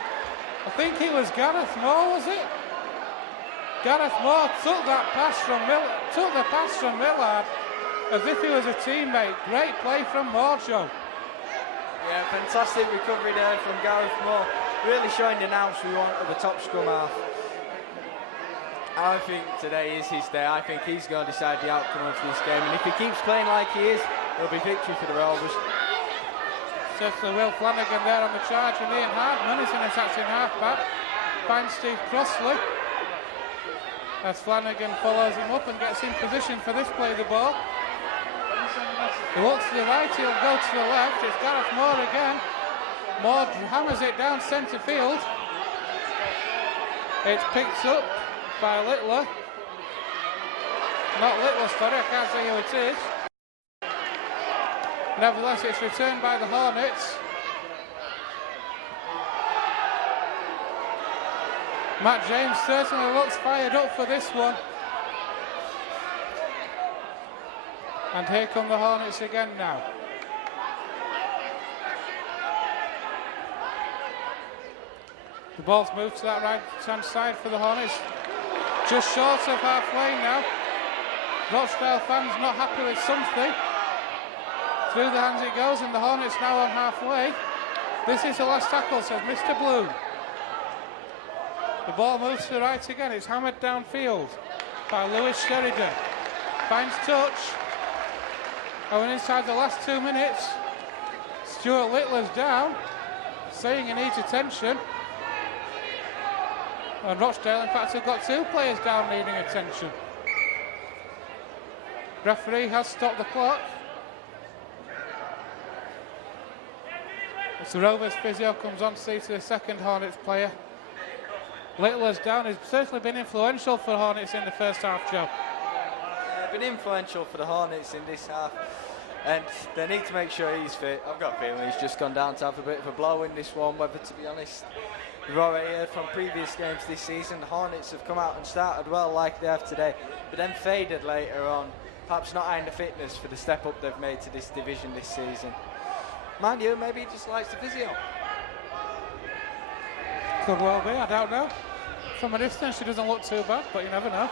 I think it was Gareth Moore, was it? Gareth Moore took the pass from Millard as if he was a teammate. Great play from Moore, Joe. Yeah, fantastic recovery there from Gareth Moore. Really showing the nous we want at the top scrum half. I think today is his day. I think he's going to decide the outcome of this game. And if he keeps playing like he is, it'll be victory for the Rovers. Certainly Will Flanagan there on the charge, and Ian Hardman is in attacks in half-back. Finds Steve Crossley. As Flanagan follows him up and gets in position for this play of the ball. He walks to the right, he'll go to the left. It's Gareth Moore again. Moore hammers it down centre field. It's picked up by Littler. Not Littler, sorry, I can't say who it is. Nevertheless, it's returned by the Hornets. Matt James certainly looks fired up for this one. And here come the Hornets again now. The ball's moved to that right-hand side for the Hornets. Just short of halfway now. Rochdale fans not happy with something. Through the hands it goes, and the Hornets now on halfway. This is the last tackle, says Mr. Bloom. The ball moves to the right again. It's hammered downfield by Lewis Sheridan. Finds touch. Going inside the last 2 minutes. Stuart Littler's down, saying he needs attention. And Rochdale, in fact, have got 2 players down needing attention. Referee has stopped the clock. As the Rovers physio comes on to see to the second Hornets player. Littler's down. He's certainly been influential for the Hornets in the first half, Joe. Been influential for the Hornets in this half, and they need to make sure he's fit. I've got a feeling he's just gone down to have a bit of a blow in this one, whether, to be honest, we've already heard from previous games this season, the Hornets have come out and started well like they have today, but then faded later on, perhaps not having the fitness for the step up they've made to this division this season. Mind you, maybe he just likes the physio. Could well be, I don't know. From a distance, she doesn't look too bad, but you never know.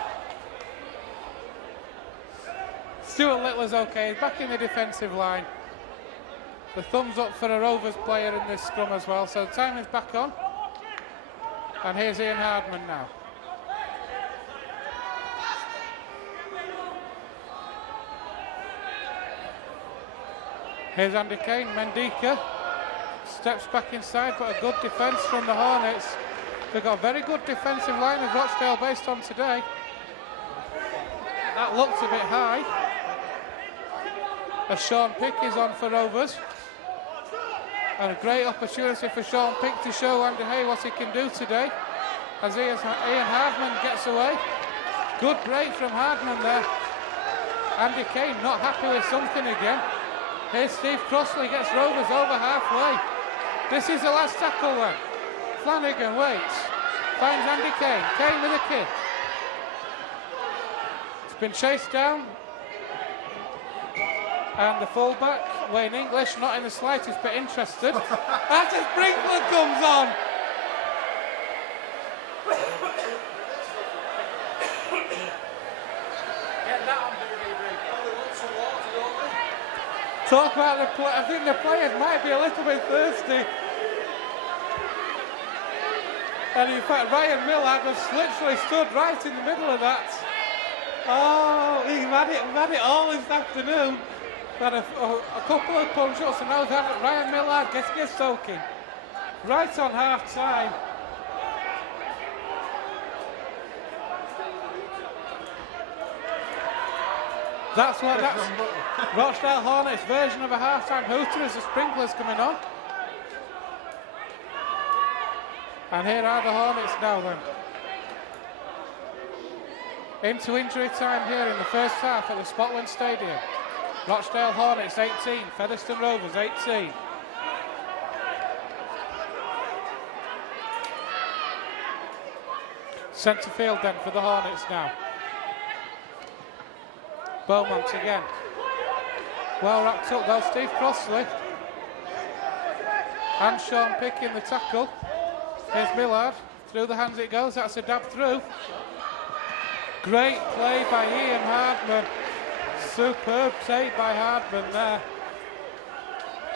Stuart Littler's okay, he's back in the defensive line. The thumbs up for a Rovers player in this scrum as well, so time is back on. And here's Ian Hardman now. Here's Andy Kane. Mendika steps back inside, but a good defence from the Hornets. They've got a very good defensive line of Rochdale based on today. That looks a bit high. As Sean Pick is on for Rovers. And a great opportunity for Sean Pick to show Andy Hay what he can do today. As Ian Hardman gets away. Good break from Hardman there. Andy Kane not happy with something again. Here's Steve Crossley, gets Rovers over halfway. This is the last tackle then. Flanagan waits. Finds Andy Kane. Kane with a kick. It's been chased down. And the fullback, Wayne English, not in the slightest bit interested. After Sprinkler comes on. Get that on DVD. Talk about the play. I think the players might be a little bit thirsty. And in fact, Ryan Millard has literally stood right in the middle of that. Oh, we've had it all this afternoon. Had a couple of punch-ups, and now Ryan Millard gets soaking. Right on half-time. That's Rochdale Hornets' version of a half-time hooter as the sprinklers coming on. And here are the Hornets now then. Into injury time here in the first half at the Spotland Stadium. Rochdale Hornets 18, Featherstone Rovers 18. Centre field then for the Hornets now. Beaumont again. Well wrapped up though, Steve Crossley. And Sean Pick in the tackle. Here's Millard. Through the hands it goes, that's a dab through. Great play by Ian Hardman. Superb save by Hardman there.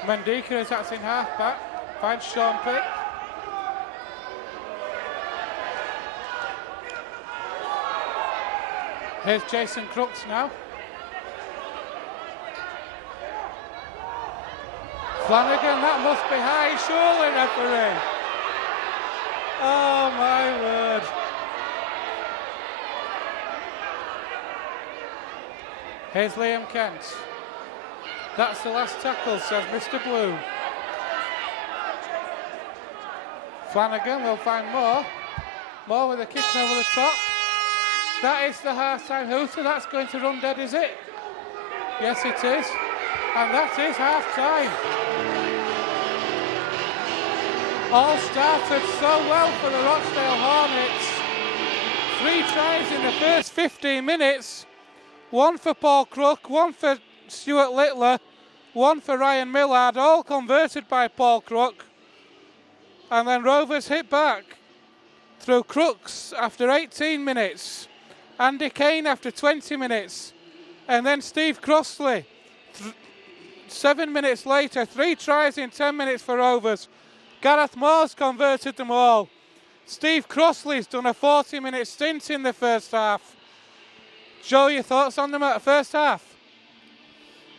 Mendika is in half back. Finds Sean Pick. Here's Jason Crooks now. Flanagan, that must be high, surely, referee. Oh my word. Here's Liam Kent. That's the last tackle, says Mr. Bloom. Flanagan will find more. More with a kick over the top. That is the half-time hooter. That's going to run dead, is it? Yes, it is. And that is half-time. All started so well for the Rochdale Hornets. 3 tries in the first 15 minutes. 1 for Paul Crook, 1 for Stuart Littler, 1 for Ryan Millard, all converted by Paul Crook. And then Rovers hit back through Crooks after 18 minutes. Andy Kane after 20 minutes. And then Steve Crossley. 7 minutes later, 3 tries in 10 minutes for Rovers. Gareth Moore's converted them all. Steve Crossley's done a 40-minute stint in the first half. Joe, your thoughts on them at the first half?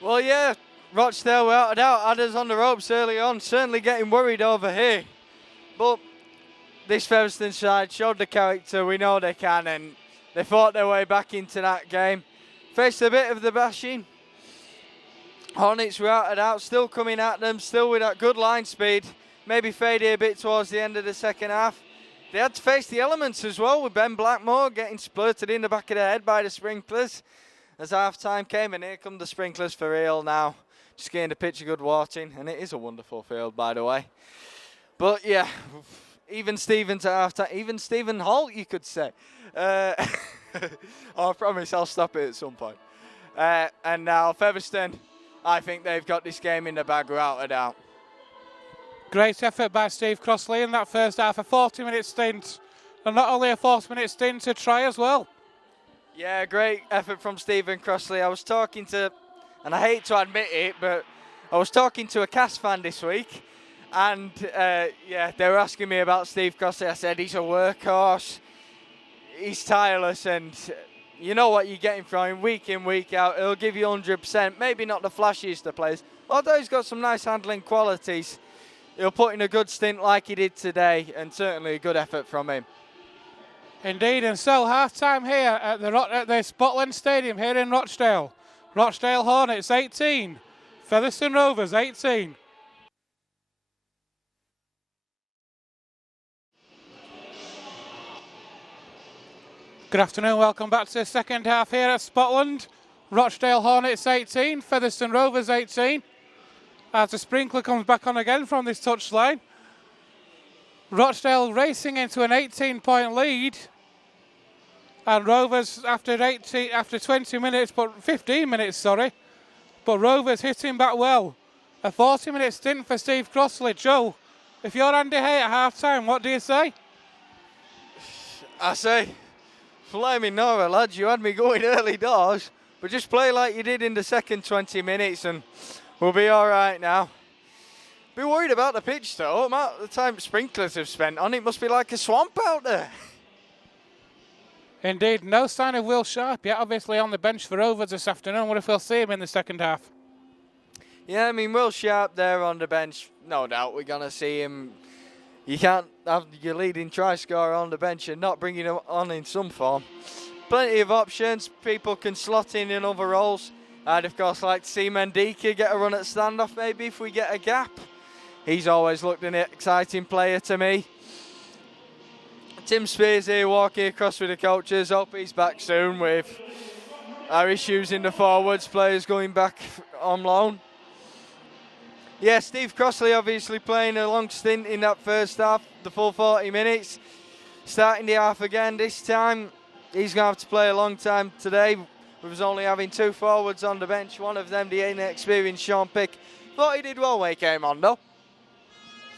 Well, yeah, Rochdale without a doubt had us on the ropes early on, certainly getting worried over here. But this Featherstone side showed the character, we know they can, and they fought their way back into that game. Faced a bit of the bashing. Hornets without a doubt still coming at them, still with that good line speed. Maybe faded a bit towards the end of the second half. They had to face the elements as well, with Ben Blackmore getting splurted in the back of the head by the sprinklers as half-time came, and here come the sprinklers for real now. Just getting the pitch of good watering, and it is a wonderful field, by the way. But yeah, even Stevens at half-time, even Stephen Holt, you could say. I promise I'll stop it at some point. And now Featherstone, I think they've got this game in the bag without a doubt. Great effort by Steve Crossley in that first half, a 40-minute stint. And not only a 40-minute stint, a try as well. Yeah, great effort from Stephen Crossley. I was talking to, and I hate to admit it, but I was talking to a Cass fan this week, And yeah, they were asking me about Steve Crossley. I said he's a workhorse. He's tireless, and you know what you're getting from him week in, week out. He'll give you 100%. Maybe not the flashiest of players, although he's got some nice handling qualities. He'll put in a good stint like he did today, and certainly a good effort from him. Indeed, and so half-time here at the Spotland Stadium here in Rochdale. Rochdale Hornets 18, Featherstone Rovers 18. Good afternoon, welcome back to the second half here at Spotland. Rochdale Hornets 18, Featherstone Rovers 18. As the sprinkler comes back on again from this touchline. Rochdale racing into an 18-point lead. And Rovers after 20 minutes, but 15 minutes, sorry. But Rovers hitting back well. A 40-minute stint for Steve Crossley. Joe, if you're Andy Hay at half-time, what do you say? I say, flaming Nora, lads, you had me going early doors, but just play like you did in the second 20 minutes and we'll be all right now. Be worried about the pitch, though. The time sprinklers have spent on it must be like a swamp out there. Indeed, no sign of Will Sharp yet, obviously on the bench for Rovers this afternoon. What if we'll see him in the second half? Yeah, I mean, Will Sharp there on the bench, no doubt we're going to see him. You can't have your leading try scorer on the bench and not bring him on in some form. Plenty of options. People can slot in other roles. I'd, of course, like to see Mendika get a run at standoff maybe if we get a gap. He's always looked an exciting player to me. Tim Spears here walking across with the coaches. Hope he's back soon with our issues in the forwards, players going back on loan. Yeah, Steve Crossley obviously playing a long stint in that first half, the full 40 minutes. Starting the half again this time. He's going to have to play a long time today. We was only having two forwards on the bench, one of them the inexperienced Sean Pick. Thought he did well when he came on though.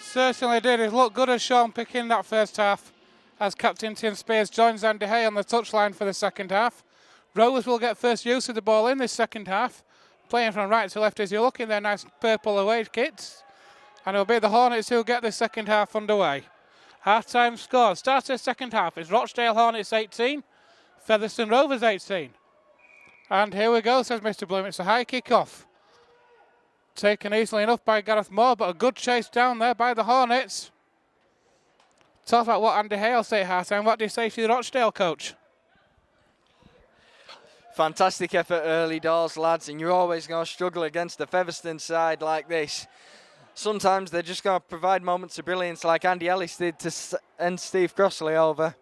Certainly did. It looked good as Sean Pick in that first half. As Captain Tim Spears joins Andy Hay on the touchline for the second half. Rovers will get first use of the ball in this second half. Playing from right to left as you look in their nice purple away kits. And it'll be the Hornets who'll get the second half underway. Half-time score. Start of the second half is Rochdale Hornets 18, Featherstone Rovers 18. And here we go, says Mr. Bloom. It's a high kick-off. Taken easily enough by Gareth Moore, but a good chase down there by the Hornets. Talk about what Andy Hay will say at half-time. What do you say to the Rochdale coach? Fantastic effort early doors, lads, and you're always going to struggle against a Featherstone side like this. Sometimes they're just going to provide moments of brilliance like Andy Ellis did to end Steve Crossley over.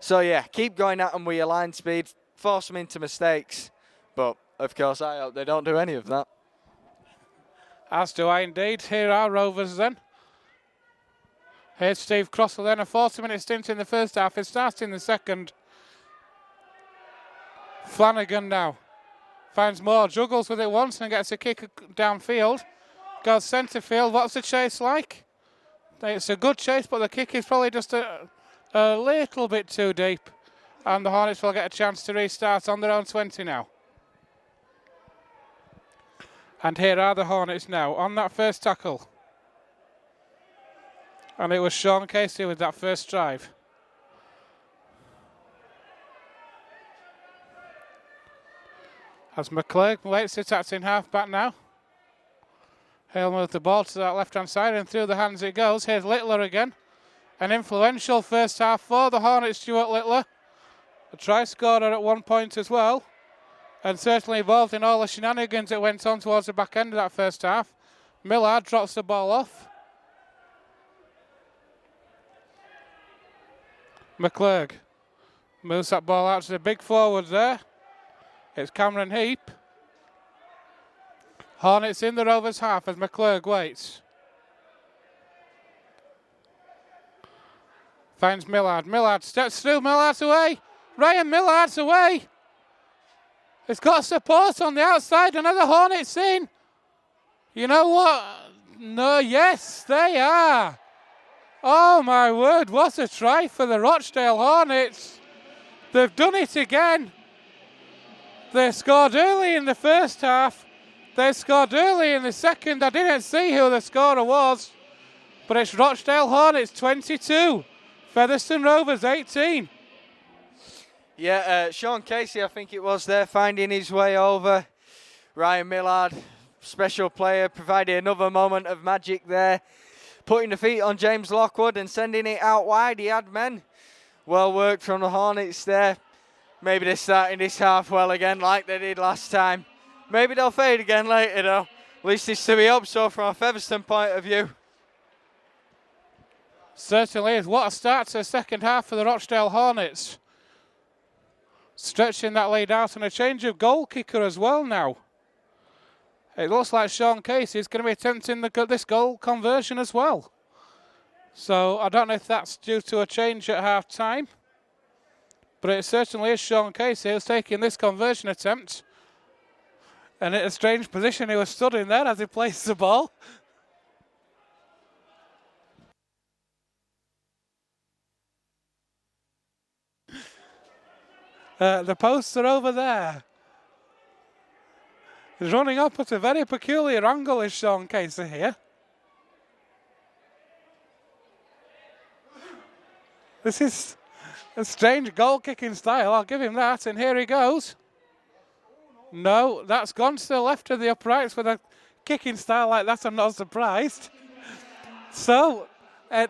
So, yeah, keep going at them with your line speed, force them into mistakes. But, of course, I hope they don't do any of that. As do I indeed. Here are Rovers then. Here's Steve Crossley then, a 40-minute stint in the first half. It starts in the second. Flanagan now finds Moore, juggles with it once and gets a kick downfield. Goes centre field. What's the chase like? It's a good chase, but the kick is probably just a little bit too deep. And the Hornets will get a chance to restart on their own 20 now. And here are the Hornets now on that first tackle. And it was Sean Casey with that first drive. As McClurg waits it at in half back now. He'll move the ball to that left-hand side and through the hands it goes. Here's Littler again. An influential first half for the Hornets, Stuart Littler. A try scorer at one point as well. And certainly involved in all the shenanigans that went on towards the back end of that first half. Millard drops the ball off. McClurg moves that ball out to the big forward there. It's Cameron Heap. Hornets in the Rovers half as McClurg waits. Finds Millard. Millard steps through. Millard's away. Ryan Millard's away. It's got support on the outside. Another Hornets in. You know what? No, yes, they are. Oh, my word. What a try for the Rochdale Hornets. They've done it again. They scored early in the first half. They scored early in the second. I didn't see who the scorer was. But it's Rochdale Hornets 22, Featherstone Rovers 18. Yeah, Sean Casey, I think it was there, finding his way over. Ryan Millard, special player, provided another moment of magic there. Putting the feet on James Lockwood and sending it out wide. He had men. Well worked from the Hornets there. Maybe they're starting this half well again like they did last time. Maybe they'll fade again later though. At least it's to be hoped so from a Featherstone point of view. Certainly is. What a start to the second half for the Rochdale Hornets. Stretching that lead out and a change of goal kicker as well now. It looks like Sean Casey is going to be attempting this goal conversion as well. So I don't know if that's due to a change at half time. But it certainly is Sean Casey who's taking this conversion attempt. And in a strange position he was stood in there as he placed the ball. The posts are over there. He's running up at a very peculiar angle, is Sean Casey here. This is a strange goal-kicking style, I'll give him that, and here he goes. No, that's gone to the left of the uprights with a kicking style like that, I'm not surprised. So,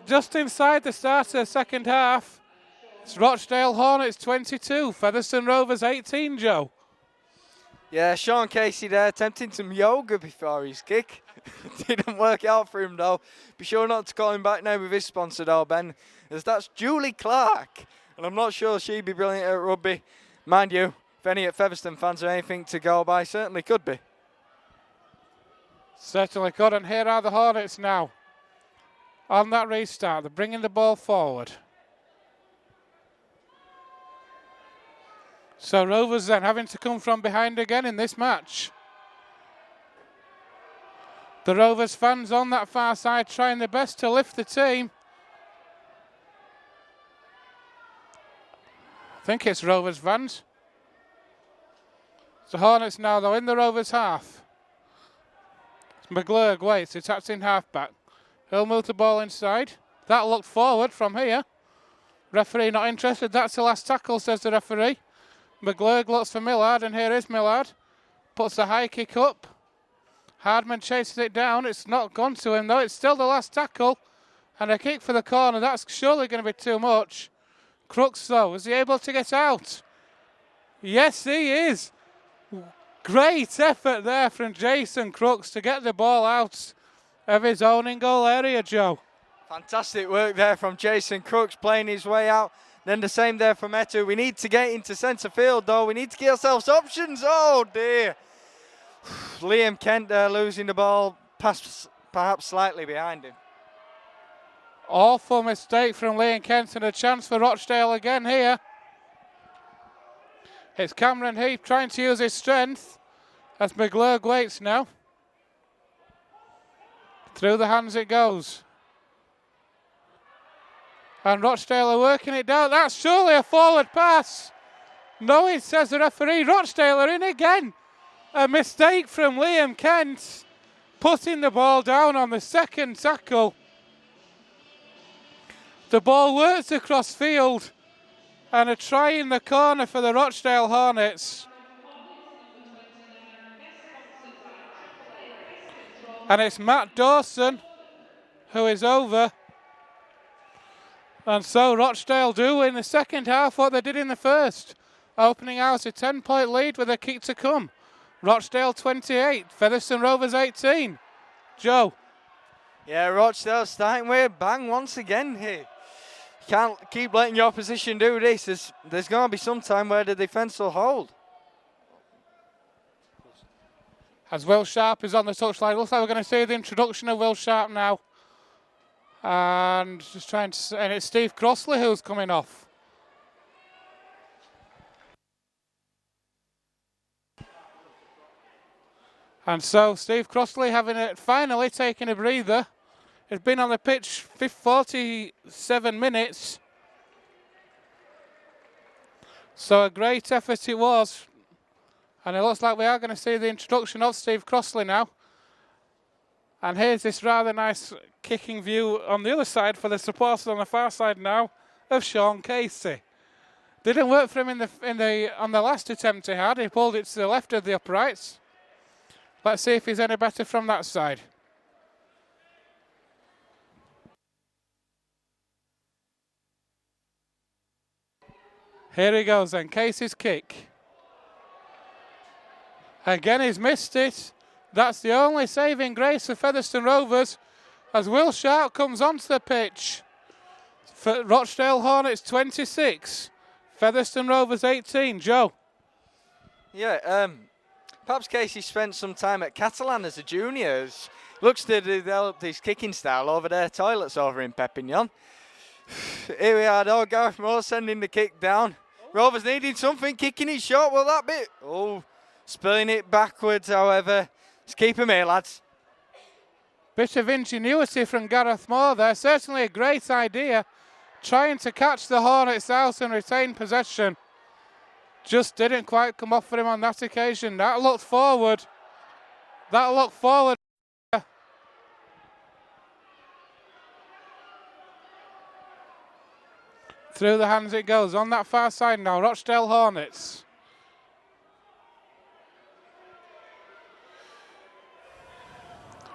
just inside the start of the second half, it's Rochdale Hornets 22, Featherstone Rovers 18, Joe. Yeah, Sean Casey there attempting some yoga before his kick. Didn't work out for him though. Be sure not to call him back now with his sponsor though, Ben, as that's Julie Clark. And I'm not sure she'd be brilliant at rugby. Mind you, if any Featherstone fans are anything to go by, certainly could be. Certainly could, and here are the Hornets now. On that restart, they're bringing the ball forward. So Rovers then having to come from behind again in this match. The Rovers fans on that far side trying their best to lift the team. I think it's Rovers fans. It's the Hornets now though in the Rovers half. It's McGlurg waits, he taps in half back. He'll move the ball inside. That looked forward from here. Referee not interested, that's the last tackle, says the referee. McGlurg looks for Millard, and here is Millard. Puts the high kick up. Hardman chases it down. It's not gone to him, though. It's still the last tackle. And a kick for the corner. That's surely going to be too much. Crooks, though, is he able to get out? Yes, he is. Great effort there from Jason Crooks to get the ball out of his own in goal area, Joe. Fantastic work there from Jason Crooks, playing his way out. Then the same there from Etu. We need to get into centre field, though. We need to get ourselves options. Oh, dear. Liam Kent there losing the ball, perhaps slightly behind him. Awful mistake from Liam Kent, and a chance for Rochdale again here. It's Cameron Heap trying to use his strength as McGlurg waits now. Through the hands it goes. And Rochdale are working it down. That's surely a forward pass. No, it says the referee. Rochdale are in again. A mistake from Liam Kent, putting the ball down on the second tackle. The ball works across field, and a try in the corner for the Rochdale Hornets. And it's Matt Dawson who is over. And so Rochdale do in the second half what they did in the first, opening out a 10-point lead with a kick to come. Rochdale 28, Featherstone Rovers 18. Joe. Yeah, Rochdale starting with a bang once again here. You can't keep letting your opposition do this. There's going to be some time where the defence will hold. As Will Sharp is on the touchline, looks like we're going to see the introduction of Will Sharp now. And just trying to, and it's Steve Crossley who's coming off. And so Steve Crossley finally taking a breather. He's been on the pitch 47 minutes. So a great effort it was. And it looks like we are going to see the introduction of Steve Crossley now. And here's this rather nice kicking view on the other side for the supporters on the far side now of Sean Casey. Didn't work for him on the last attempt he had. He pulled it to the left of the uprights. Let's see if he's any better from that side. Here he goes then, Casey's kick. Again, he's missed it. That's the only saving grace of Featherstone Rovers as Will Sharp comes onto the pitch. For Rochdale Hornets 26, Featherstone Rovers 18. Joe. Yeah, perhaps Casey spent some time at Catalan as a junior. Looks to develop his kicking style over their toilets over in Perpignan. Here we are though, Gareth Moore sending the kick down. Rovers needing something, kicking it short. Will that be? Oh, spilling it backwards, however. Let's keep him here, lads. Bit of ingenuity from Gareth Moore there. Certainly a great idea. Trying to catch the Hornets out and retain possession. Just didn't quite come off for him on that occasion. That looked forward. Through the hands it goes. On that far side now, Rochdale Hornets.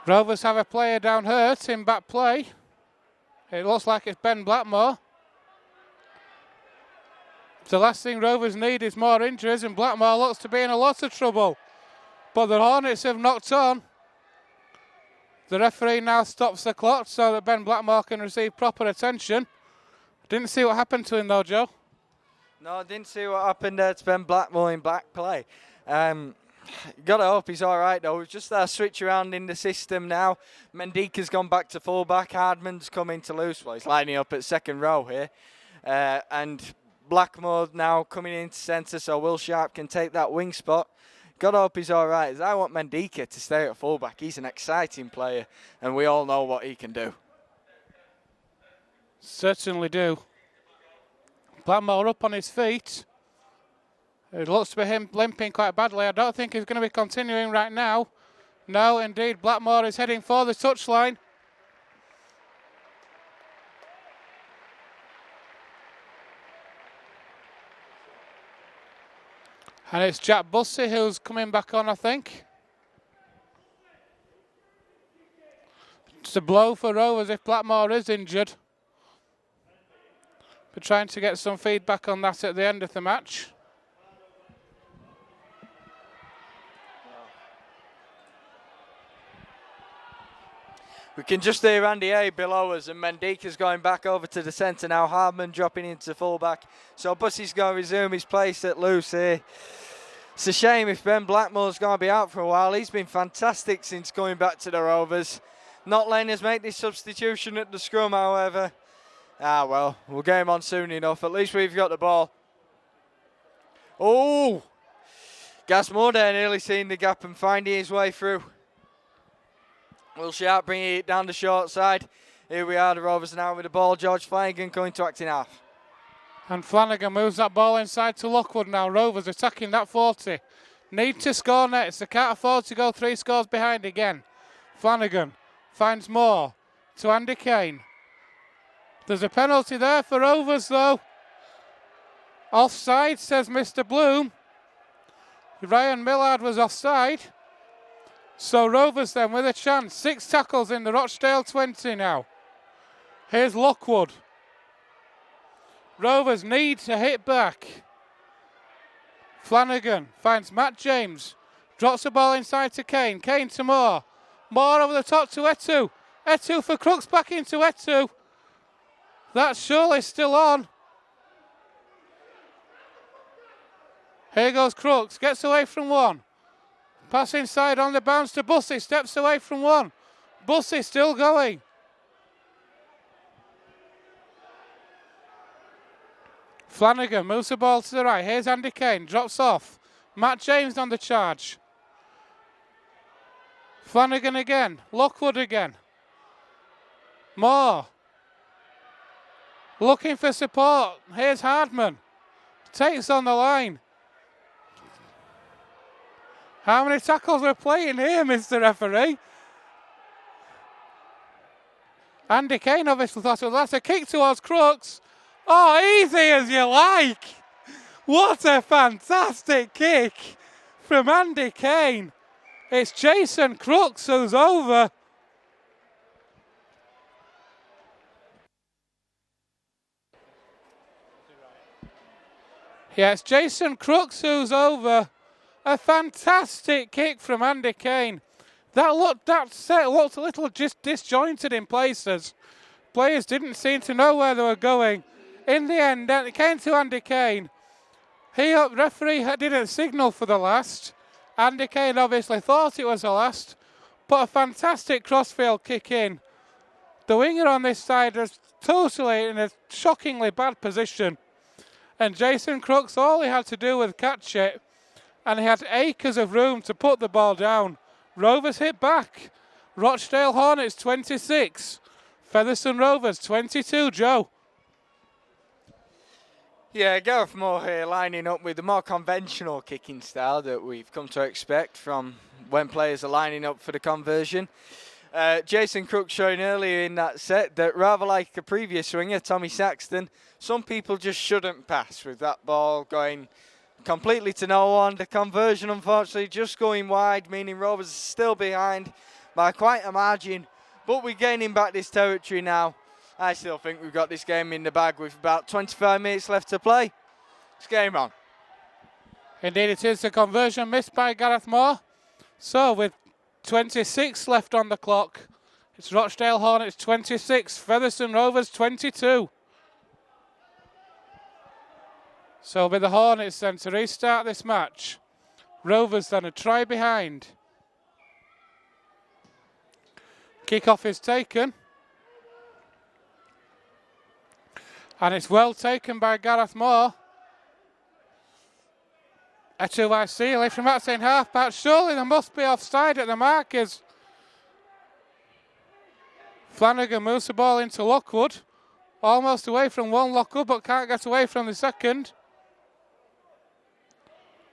Rovers have a player down hurt in back play. It looks like it's Ben Blackmore. The last thing Rovers need is more injuries, and Blackmore looks to be in a lot of trouble. But the Hornets have knocked on. The referee now stops the clock so that Ben Blackmore can receive proper attention. Didn't see what happened to him though, Joe. No, I didn't see what happened there to Ben Blackmore in back play. Gotta hope he's all right though. It's just that switch around in the system now. Mendika's gone back to fullback. Hardman's come into loose. Well, he's lining up at second row here. And Blackmore now coming into centre so Will Sharp can take that wing spot. Gotta hope he's all right. As I want Mendika to stay at fullback. He's an exciting player and we all know what he can do. Certainly do. Blackmore up on his feet. It looks to be him limping quite badly. I don't think he's going to be continuing right now. No, indeed, Blackmore is heading for the touchline. And it's Jack Bussey who's coming back on, I think. It's a blow for Rovers if Blackmore is injured. We're trying to get some feedback on that at the end of the match. We can just hear Andy A below us, and Mendika's going back over to the centre now. Hardman dropping into fullback. So Bussey's going to resume his place at loose here. It's a shame if Ben Blackmore's going to be out for a while. He's been fantastic since going back to the Rovers. Not letting us make this substitution at the scrum, however. Ah, well, we'll get him on soon enough. At least we've got the ball. Oh! Gas Moore there nearly seeing the gap and finding his way through. Will Sharp bringing it down the short side. Here we are, the Rovers now with the ball. George Flanagan going to acting half. And Flanagan moves that ball inside to Lockwood now. Rovers attacking that 40. Need to score next. They can't afford to go 3 scores behind again. Flanagan finds Moore to Andy Kane. There's a penalty there for Rovers though. Offside, says Mr. Bloom. Ryan Millard was offside. So Rovers then with a chance. 6 tackles in the Rochdale 20 now. Here's Lockwood. Rovers need to hit back. Flanagan finds Matt James. Drops the ball inside to Kane. Kane to Moore. Moore over the top to Etu. Etu for Crooks, back into Etu. That's surely still on. Here goes Crooks. Gets away from one. Pass inside on the bounce to Bussey. Steps away from one. Bussey still going. Flanagan moves the ball to the right. Here's Andy Kane. Drops off. Matt James on the charge. Flanagan again. Lockwood again. Moore. Looking for support. Here's Hardman. Takes on the line. How many tackles we're playing here, Mr. Referee? Andy Kane obviously thought it was that's a kick towards Crooks. Oh, easy as you like. What a fantastic kick from Andy Kane. It's Jason Crooks who's over. Yeah, it's Jason Crooks who's over. A fantastic kick from Andy Kane. That set looked a little just disjointed in places. Players didn't seem to know where they were going. In the end, it came to Andy Kane. Referee didn't signal for the last. Andy Kane obviously thought it was the last. But a fantastic crossfield kick in. The winger on this side was totally in a shockingly bad position. And Jason Crooks, all he had to do was catch it. And he had acres of room to put the ball down. Rovers hit back. Rochdale Hornets 26. Featherstone Rovers 22, Joe. Yeah, Gareth Moore here lining up with the more conventional kicking style that we've come to expect from when players are lining up for the conversion. Jason Crooks showing earlier in that set that rather like a previous swinger, Tommy Saxton, some people just shouldn't pass with that ball going completely to no one. The conversion, unfortunately, just going wide, meaning Rovers are still behind by quite a margin. But we're gaining back this territory now. I still think we've got this game in the bag with about 25 minutes left to play. It's game on. Indeed it is. The conversion missed by Gareth Moore. So with 26 left on the clock, it's Rochdale Hornets 26, Featherstone Rovers 22. So with the Hornets then to restart this match. Rovers then a try behind. Kick-off is taken. And it's well taken by Gareth Moore. A 2-wide Sealy from outside half back. Surely there must be offside at the markers. Flanagan moves the ball into Lockwood. Almost away from one Lockwood, but can't get away from the second.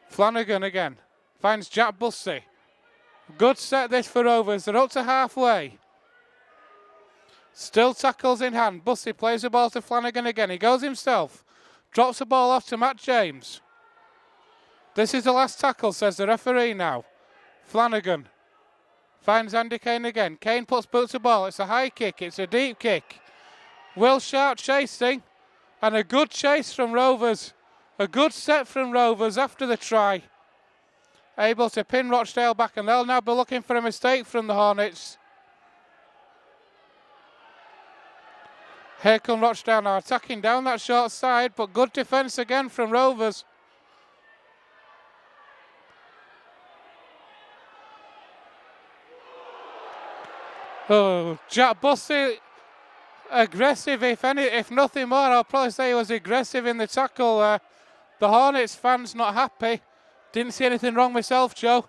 Flanagan again. Finds Jack Bussey. Good set this for Rovers. They're up to halfway. Still tackles in hand. Bussey plays the ball to Flanagan again. He goes himself. Drops the ball off to Matt James. This is the last tackle, says the referee now. Flanagan finds Andy Kane again. Kane puts boot to ball. It's a high kick. It's a deep kick. Will Sharp chasing. And a good chase from Rovers. A good set from Rovers after the try. Able to pin Rochdale back, and they'll now be looking for a mistake from the Hornets. Here come Rochdale now attacking down that short side, but good defence again from Rovers. Oh, Jack Bussey, aggressive, if nothing more. I'll probably say he was aggressive in the tackle. The Hornets fans not happy. Didn't see anything wrong myself, Joe.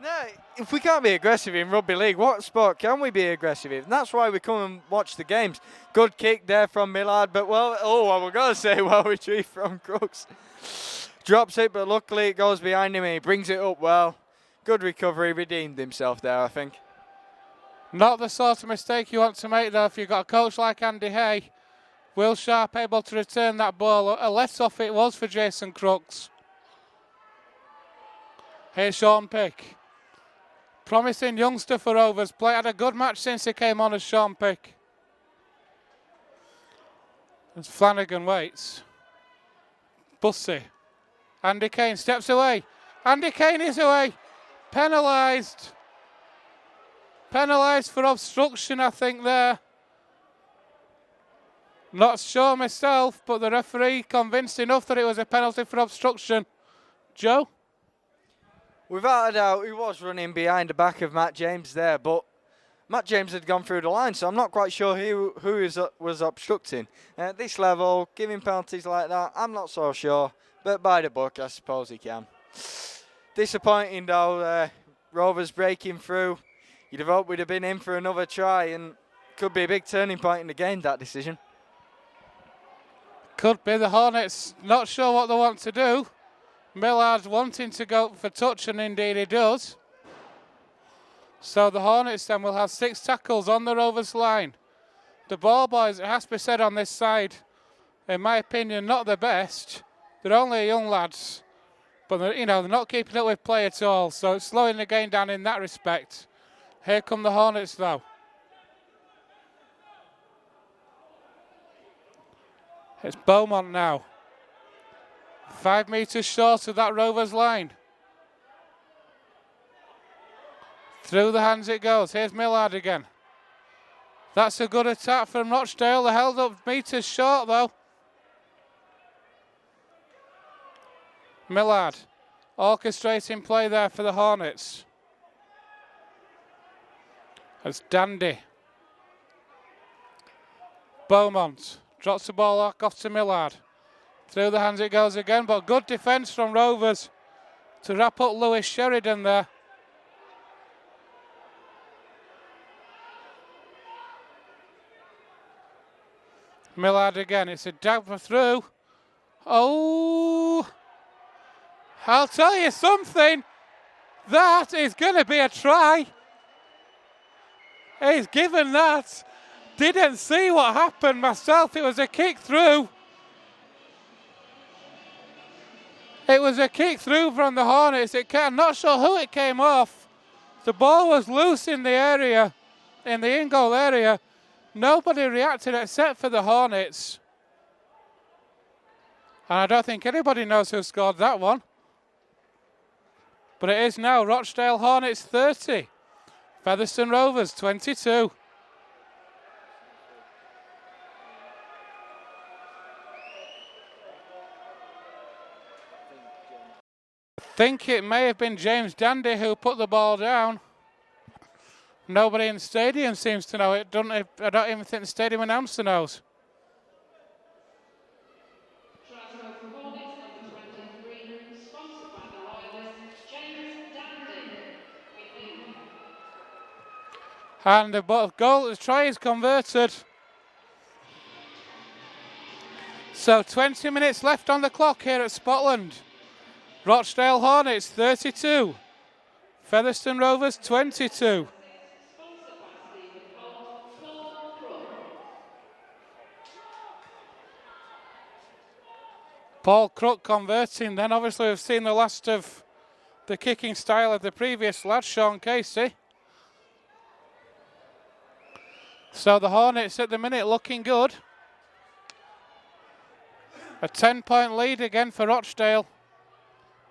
No, if we can't be aggressive in rugby league, what sport can we be aggressive in? And that's why we come and watch the games. Good kick there from Millard, but we're going to say well retrieved from Crooks. Drops it, but luckily it goes behind him and he brings it up well. Good recovery, redeemed himself there, I think. Not the sort of mistake you want to make, though, if you've got a coach like Andy Hay. Will Sharp able to return that ball. A less off it was for Jason Crooks. Here's Sean Pick. Promising youngster for Rovers. Had a good match since he came on as Sean Pick. As Flanagan waits. Bussey. Andy Kane steps away. Andy Kane is away. Penalised. Penalised for obstruction, I think, there. Not sure myself, but the referee convinced enough that it was a penalty for obstruction. Joe? Without a doubt, he was running behind the back of Matt James there, but Matt James had gone through the line, so I'm not quite sure who was obstructing. At this level, giving penalties like that, I'm not so sure, but by the book, I suppose he can. Disappointing, though, Rovers breaking through. You'd have hoped we'd have been in for another try, and could be a big turning point in the game, that decision. Could be. The Hornets not sure what they want to do. Millard's wanting to go for touch, and indeed he does. So the Hornets then will have 6 tackles on the Rovers line. The ball boys, it has to be said on this side, in my opinion, not the best. They're only young lads, but they're not keeping up with play at all, so it's slowing the game down in that respect. Here come the Hornets though. It's Beaumont now. 5 metres short of that Rovers line. Through the hands it goes. Here's Millard again. That's a good attack from Rochdale. They're held up metres short though. Millard orchestrating play there for the Hornets. That's Dandy. Beaumont drops the ball off to Millard. Through the hands it goes again, but good defence from Rovers to wrap up Lewis Sheridan there. Millard again, it's a dagger through. Oh, I'll tell you something, that is going to be a try. He's given that. Didn't see what happened myself, it was a kick through. It was a kick through from the Hornets. I'm not sure who it came off. The ball was loose in the area, in the in-goal area. Nobody reacted except for the Hornets. And I don't think anybody knows who scored that one. But it is now Rochdale Hornets 30. Featherstone Rovers 22. I think it may have been James Dandy who put the ball down. Nobody in the stadium seems to know it. I don't even think the stadium announcer knows. And the goal, the try is converted. So 20 minutes left on the clock here at Spotland. Rochdale Hornets 32. Featherstone Rovers 22. Paul Crook converting, then obviously we've seen the last of the kicking style of the previous lad, Sean Casey. So the Hornets at the minute looking good. A 10-point lead again for Rochdale.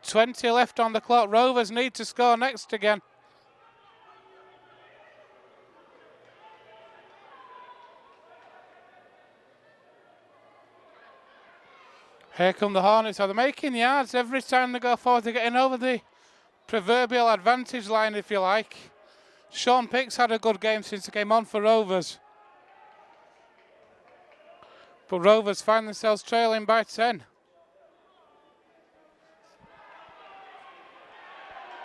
20 left on the clock. Rovers need to score next again. Here come the Hornets. Are they making yards every time they go forward? They're getting over the proverbial advantage line, if you like. Sean Pick's had a good game since he came on for Rovers. But Rovers find themselves trailing by 10.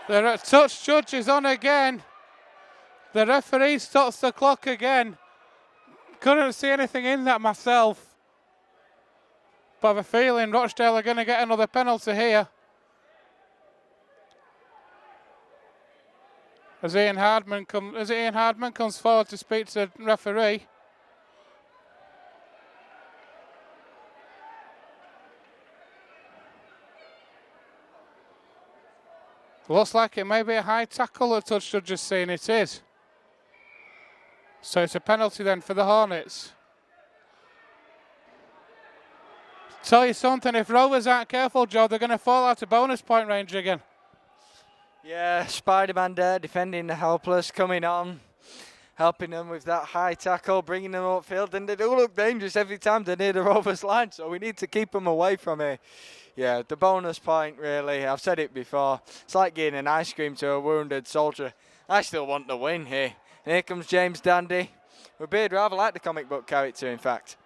The touch judge is on again. The referee stops the clock again. Couldn't see anything in that myself. But I have a feeling Rochdale are going to get another penalty here. As Ian Hardman comes forward to speak to the referee. Looks like it may be a high tackle that touch judge is saying it is. So it's a penalty then for the Hornets. Tell you something, if Rovers aren't careful, Joe, they're going to fall out of bonus point range again. Yeah, Spider-Man there, defending the helpless, coming on, helping them with that high tackle, bringing them upfield, and they do look dangerous every time they're near the Rovers line, so we need to keep them away from here. Yeah, the bonus point, really, I've said it before, it's like giving an ice cream to a wounded soldier. I still want the win here. And here comes James Dandy. We'd rather like the comic book character, in fact.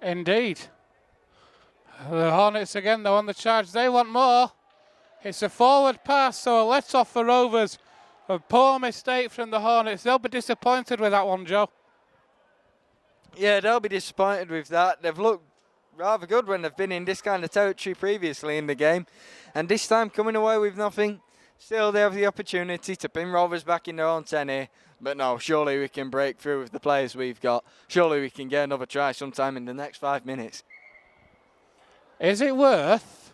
Indeed. The Hornets again, though, on the charge. They want more. It's a forward pass, so a let-off for Rovers. A poor mistake from the Hornets. They'll be disappointed with that one, Joe. Yeah, they'll be disappointed with that. They've looked rather good when they've been in this kind of territory previously in the game. And this time coming away with nothing, Still, they have the opportunity to pin Rovers back in their own 10 here. But no, surely we can break through with the players we've got. Surely we can get another try sometime in the next 5 minutes. Is it worth?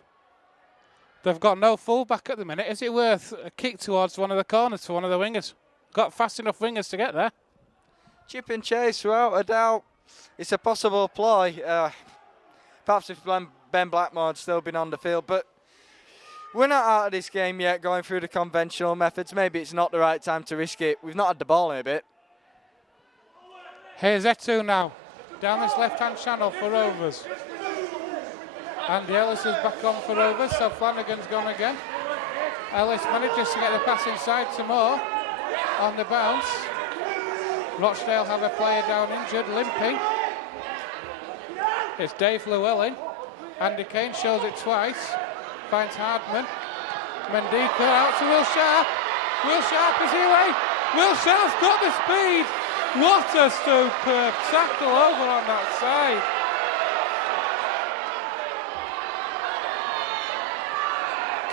They've got no fullback at the minute. Is it worth a kick towards one of the corners for one of the wingers? Got fast enough wingers to get there. Chip and chase, without a doubt. It's a possible ploy. Perhaps if Ben Blackmore had still been on the field. But we're not out of this game yet, going through the conventional methods. Maybe it's not the right time to risk it. We've not had the ball in a bit. Here's Etu now. Down this left-hand channel for Rovers. Andy Ellis is back on for Rovers, so Flanagan's gone again. Ellis manages to get the pass inside to Moore on the bounce. Rochdale have a player down injured, limping. It's Dave Llewellyn. Andy Kane shows it twice. Finds Hardman. Mendika out to Will Sharp. Will Sharp is away. Will Sharp's got the speed. What a superb tackle over on that side.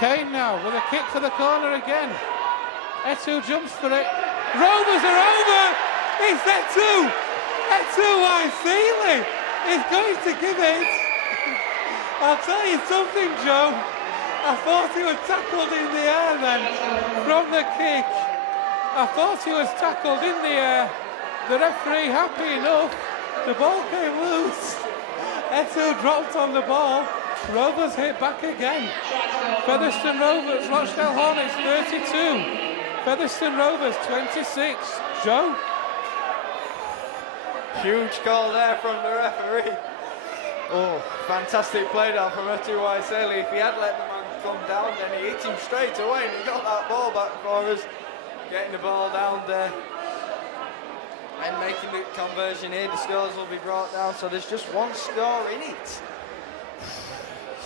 Kane now with a kick for the corner again. Etu jumps for it. Rovers are over. It's Etu. Etu Waisili is going to give it. I'll tell you something, Joe. I thought he was tackled in the air then from the kick. I thought he was tackled in the air. The referee happy enough. The ball came loose. Etu dropped on the ball. Rovers hit back again. Featherstone Rovers, Rochdale Hornets 32. Featherstone Rovers 26. Joe? Huge call there from the referee. Oh, fantastic play down from Etu Waisili. If he had let the man come down, then he hit him straight away and he got that ball back for us. Getting the ball down there and making the conversion here. The scores will be brought down, so there's just one score in it.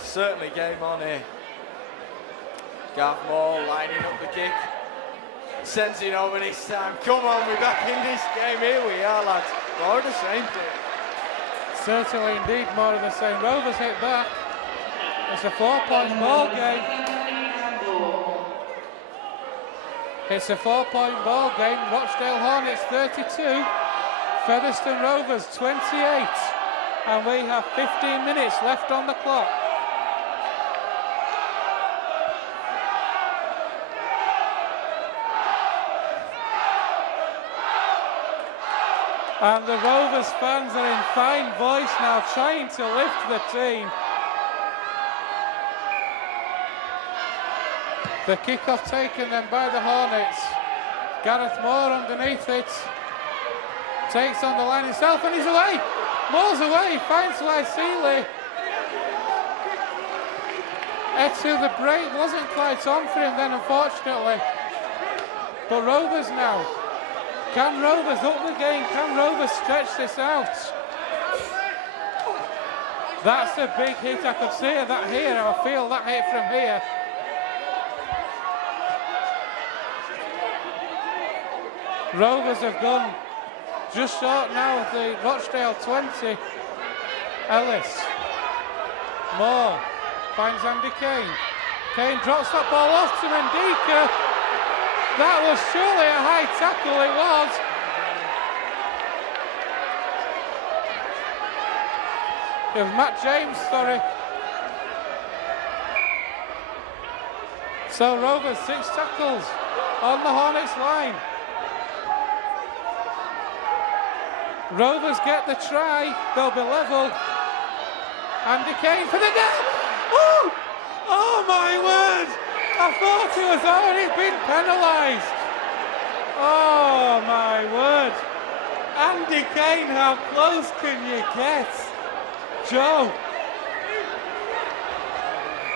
Certainly game on here. Gav Moore lining up the kick. Sends it over this time. Come on, we're back in this game. Here we are, lads. More of the same thing. Certainly indeed more of the same. Rovers hit back. It's a 4-point ball game. It's a 4-point ball game. Rochdale Hornets 32. Featherstone Rovers 28. And we have 15 minutes left on the clock. And the Rovers fans are in fine voice now, trying to lift the team. The kick-off taken then by the Hornets. Gareth Moore underneath it. Takes on the line himself and he's away. Moore's away, finds Waisili. Etu, the break wasn't quite on for him then, unfortunately. But Rovers now. Can Rovers up the game? Can Rovers stretch this out? That's a big hit. I could see that here. I feel that hit from here. Rovers have gone just short now of the Rochdale 20. Ellis. Moore finds Andy Kane. Kane drops that ball off to Mendika. That was surely a high tackle, it was. It was Matt James, sorry. So Rovers 6 tackles on the Hornets line. Rovers get the try, they'll be level. Andy Kane for the net. Oh! Oh my word! I thought he was already been penalised. Oh my word. Andy Kane, how close can you get? Joe.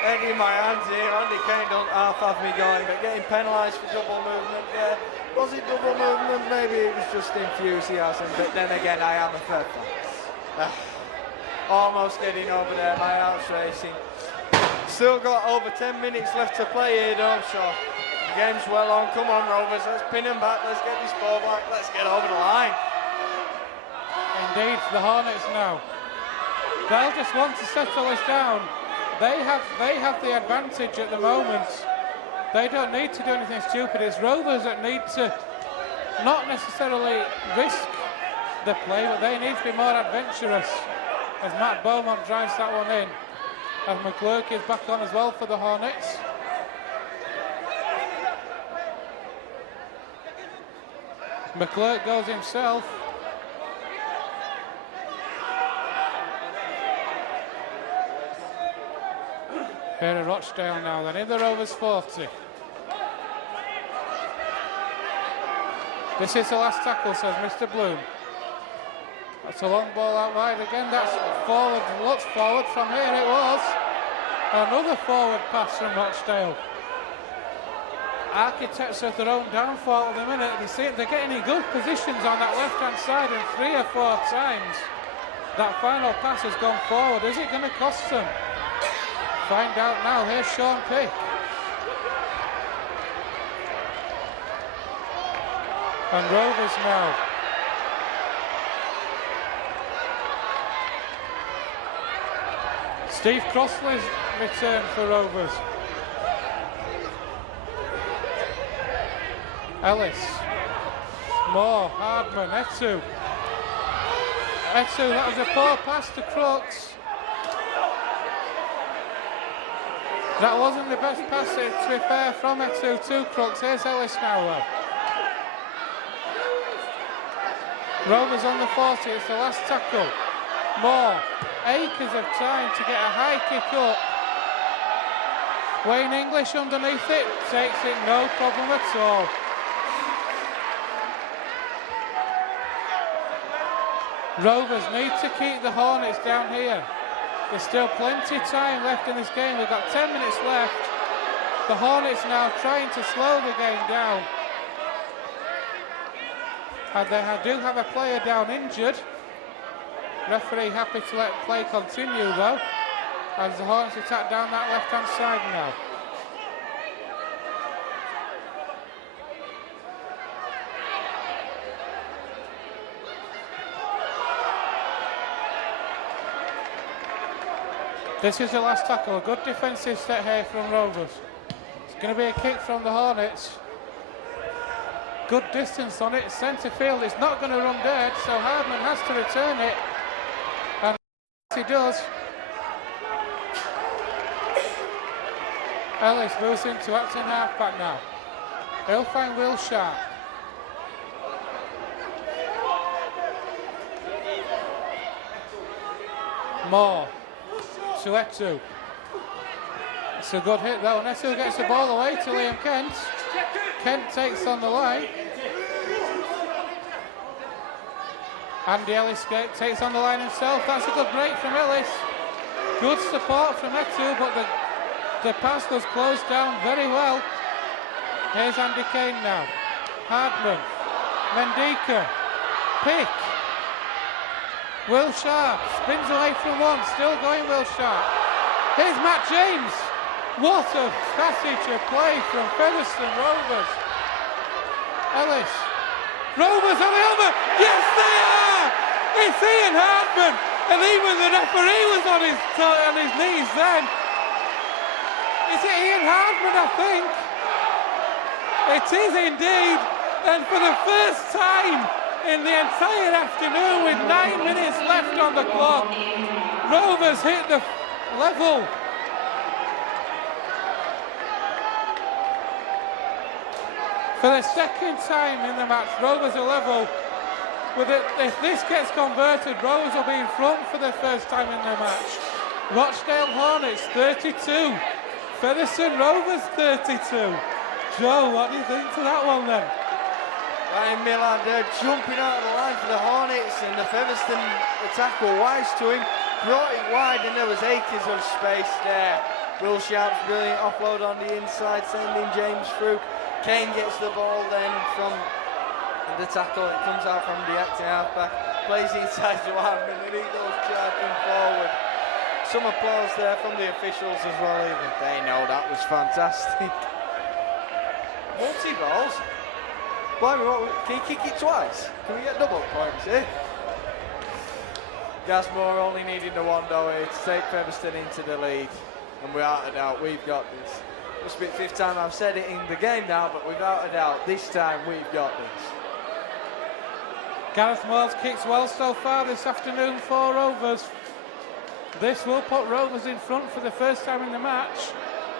Eddie, my hands here. Andy Kane don't half have me going, but getting penalised for double movement there. Was it double movement? Maybe it was just enthusiasm, but then again, I am a fair fan. Almost getting over there, my heart's racing. Still got over 10 minutes left to play here, though, so the game's well on. Come on, Rovers, let's pin them back, let's get this ball back, let's get over the line. Indeed, the Hornets now. They'll just want to settle this down. They have the advantage at the moment. They don't need to do anything stupid. It's Rovers that need to not necessarily risk the play, but they need to be more adventurous as Matt Beaumont drives that one in. And McClurk is back on as well for the Hornets. McClurk goes himself. Here at Rochdale now then, in the Rovers 40. This is the last tackle, says Mr. Bloom. That's a long ball out wide again. That's forward, looks forward from here. It was another forward pass from Rochdale. Architects of their own downfall at the minute. They're getting in good positions on that left-hand side, and 3 or 4 times that final pass has gone forward. Is it going to cost them? Find out now. Here's Sean Pick. And Rovers now. Steve Crossley's return for Rovers. Ellis. Moore, Hardman, Etu. Etu, that was a poor pass to Crooks. That wasn't the best pass, to be fair, from Etu to Crooks. Here's Ellis now, though. Rovers on the 40, it's the last tackle. Moore, acres of time to get a high kick up. Wayne English underneath it, takes it, no problem at all. Rovers need to keep the Hornets down here. There's still plenty of time left in this game. We've got 10 minutes left. The Hornets now trying to slow the game down. And they do have a player down injured. Referee happy to let play continue though, as the Hornets attack down that left-hand side now. This is the last tackle. A good defensive set here from Rovers. It's going to be a kick from the Hornets. Good distance on it. Centre field. It's not going to run dead, so Hardman has to return it. And he does. Ellis moves into acting halfback now. He'll find Will Sharp. Moore. To Etu. It's a good hit though, and Etu gets the ball away to Liam Kent. Kent takes on the line. Andy Ellis takes on the line himself. That's a good break from Ellis. Good support from Etu, but the pass was closed down very well. Here's Andy Kane now. Hardman. Mendika. Pick. Will Sharp spins away from one, still going Will Sharp. Here's Matt James. What a passage of play from Featherstone Rovers. Ellis. Rovers on the helmet. Yes, they are! It's Ian Hardman. And even the referee was on his knees then. Is it Ian Hardman, I think? It is indeed. And for the first time in the entire afternoon, with 9 minutes left on the clock, Rovers hit the level. For the second time in the match, Rovers are level. If this gets converted, Rovers will be in front for the first time in the match. Rochdale Hornets 32, Featherstone Rovers 32. Joe, what do you think to that one then? Ryan Millard jumping out of the line for the Hornets, and the Featherstone attack were wise to him, brought it wide, and there was acres of space there. Will Sharp's brilliant offload on the inside, sending James through. Kane gets the ball then from the tackle. It comes out from the acting halfback, plays inside to Hardman, and he goes charging forward. Some applause there from the officials as well, even they know that was fantastic. Multi-balls. Can you kick it twice? Can we get double points here? Gasmore only needing the one though here to take Featherstone into the lead. And without a doubt, we've got this. Must be the 5th time I've said it in the game now, but without a doubt, this time we've got this. Gareth Moore's kicks well so far this afternoon for Rovers. This will put Rovers in front for the first time in the match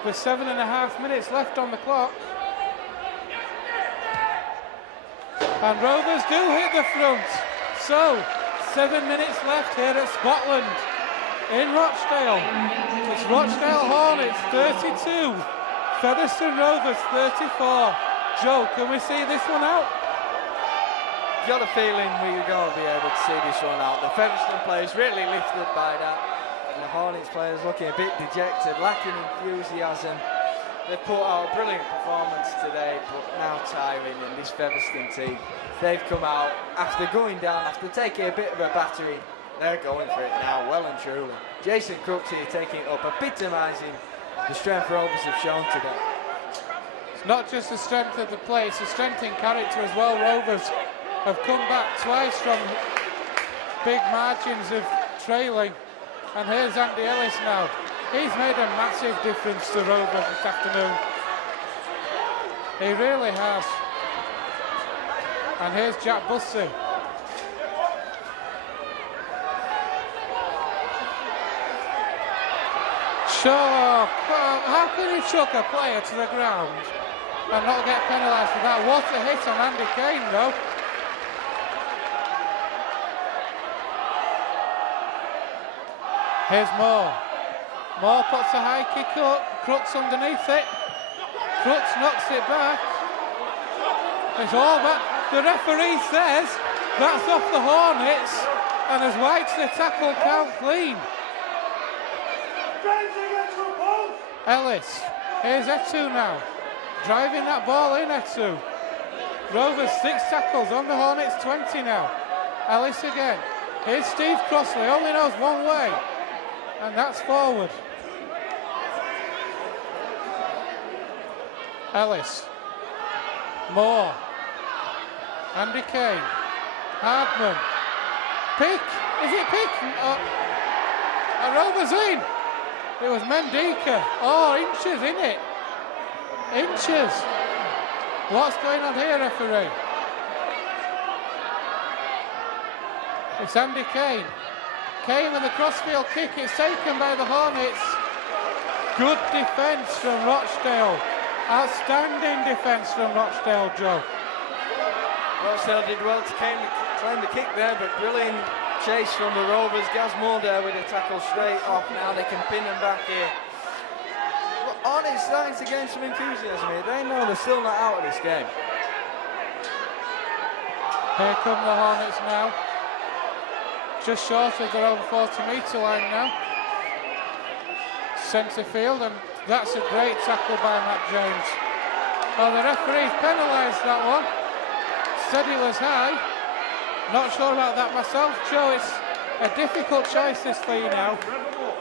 with 7.5 minutes left on the clock. And Rovers do hit the front. So, 7 minutes left here at Scotland in Rochdale. It's Rochdale Hornets 32, Featherstone Rovers 34. Joe, can we see this one out? Got a feeling we're going to be able to see this one out. The Featherstone players really lifted by that. And the Hornets players looking a bit dejected, lacking enthusiasm. They put out a brilliant performance today, but now tiring, and this Featherstone team, they've come out after going down, after taking a bit of a battering. They're going for it now, well and truly. Jason Crooks here taking it up, epitomising the strength Rovers have shown today. It's not just the strength of the play, it's the strength in character as well. Rovers have come back twice from big margins of trailing. And here's Andy Ellis now. He's made a massive difference to Rovers this afternoon. He really has. And here's Jack Bussey. Sure, how can you chuck a player to the ground and not get penalised for that? What a hit on Andy Kane though. Here's Moore. Moore puts a high kick up. Crooks underneath it. Crooks knocks it back. It's all back. The referee says that's off the Hornets, and as White's the tackle count clean. Ellis. Here's Etu now. Driving that ball in, Etu. Rovers 6 tackles on the Hornets 20 now. Ellis again. Here's Steve Crossley. Only knows one way. And that's forward. Ellis. Moore. Andy Kane. Hardman. Pick. Is it Pick? A Rovers in. It was Mendika. Oh, inches in it. Inches. What's going on here, referee? It's Andy Kane. Kane with the crossfield kick. It's taken by the Hornets. Good defence from Rochdale. Outstanding defence from Rochdale, Joe. Rochdale did well to claim the kick there, but brilliant chase from the Rovers. Gaz Mulder with a tackle straight off. Now they can pin them back here. Hornets starting to gain some enthusiasm here. They know they're still not out of this game. Here come the Hornets now. Just short of their own 40-metre line now. Centre field, and that's a great tackle by Matt James. Oh, the referee's penalised that one. Said he was high. Not sure about that myself, Joe. It's a difficult choice this for you now.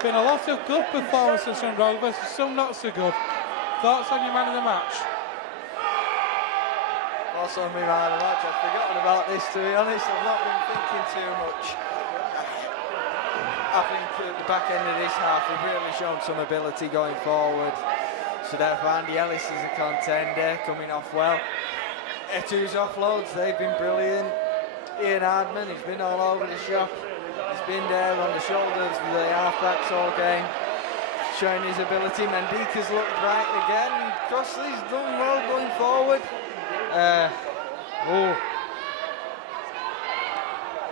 Been a lot of good performances from Rovers, some not so good. Thoughts on your man of the match? Thoughts on my man of the match? I've forgotten about this, to be honest. I've not been thinking too much. I think at the back end of this half we've really shown some ability going forward. So therefore Andy Ellis is a contender, coming off well. Etu's offloads, they've been brilliant. Ian Hardman, he's been all over the shop. He's been there on the shoulders of the halfbacks all game, showing his ability. Mendika's looked bright again. Crossley's done well going forward.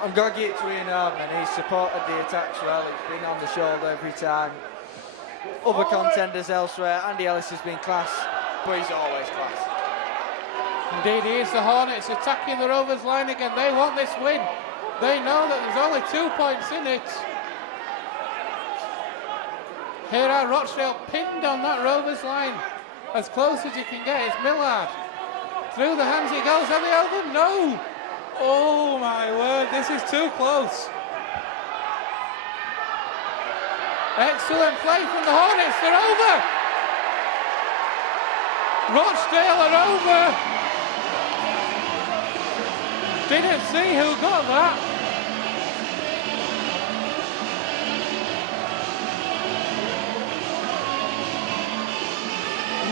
I'm going to give it to Ian Hardman. He's supported the attacks well. He's been on the shoulder every time. Other contenders elsewhere. Andy Ellis has been class, but he's always class. Indeed he is. The Hornets attacking the Rovers line again. They want this win. They know that there's only 2 points in it. Here are Rochdale pinned on that Rovers line. As close as you can get. It's Millard. Through the hands he goes, and the over. No! Oh my word, this is too close. Excellent play from the Hornets. They're over. Rochdale are over. Didn't see who got that.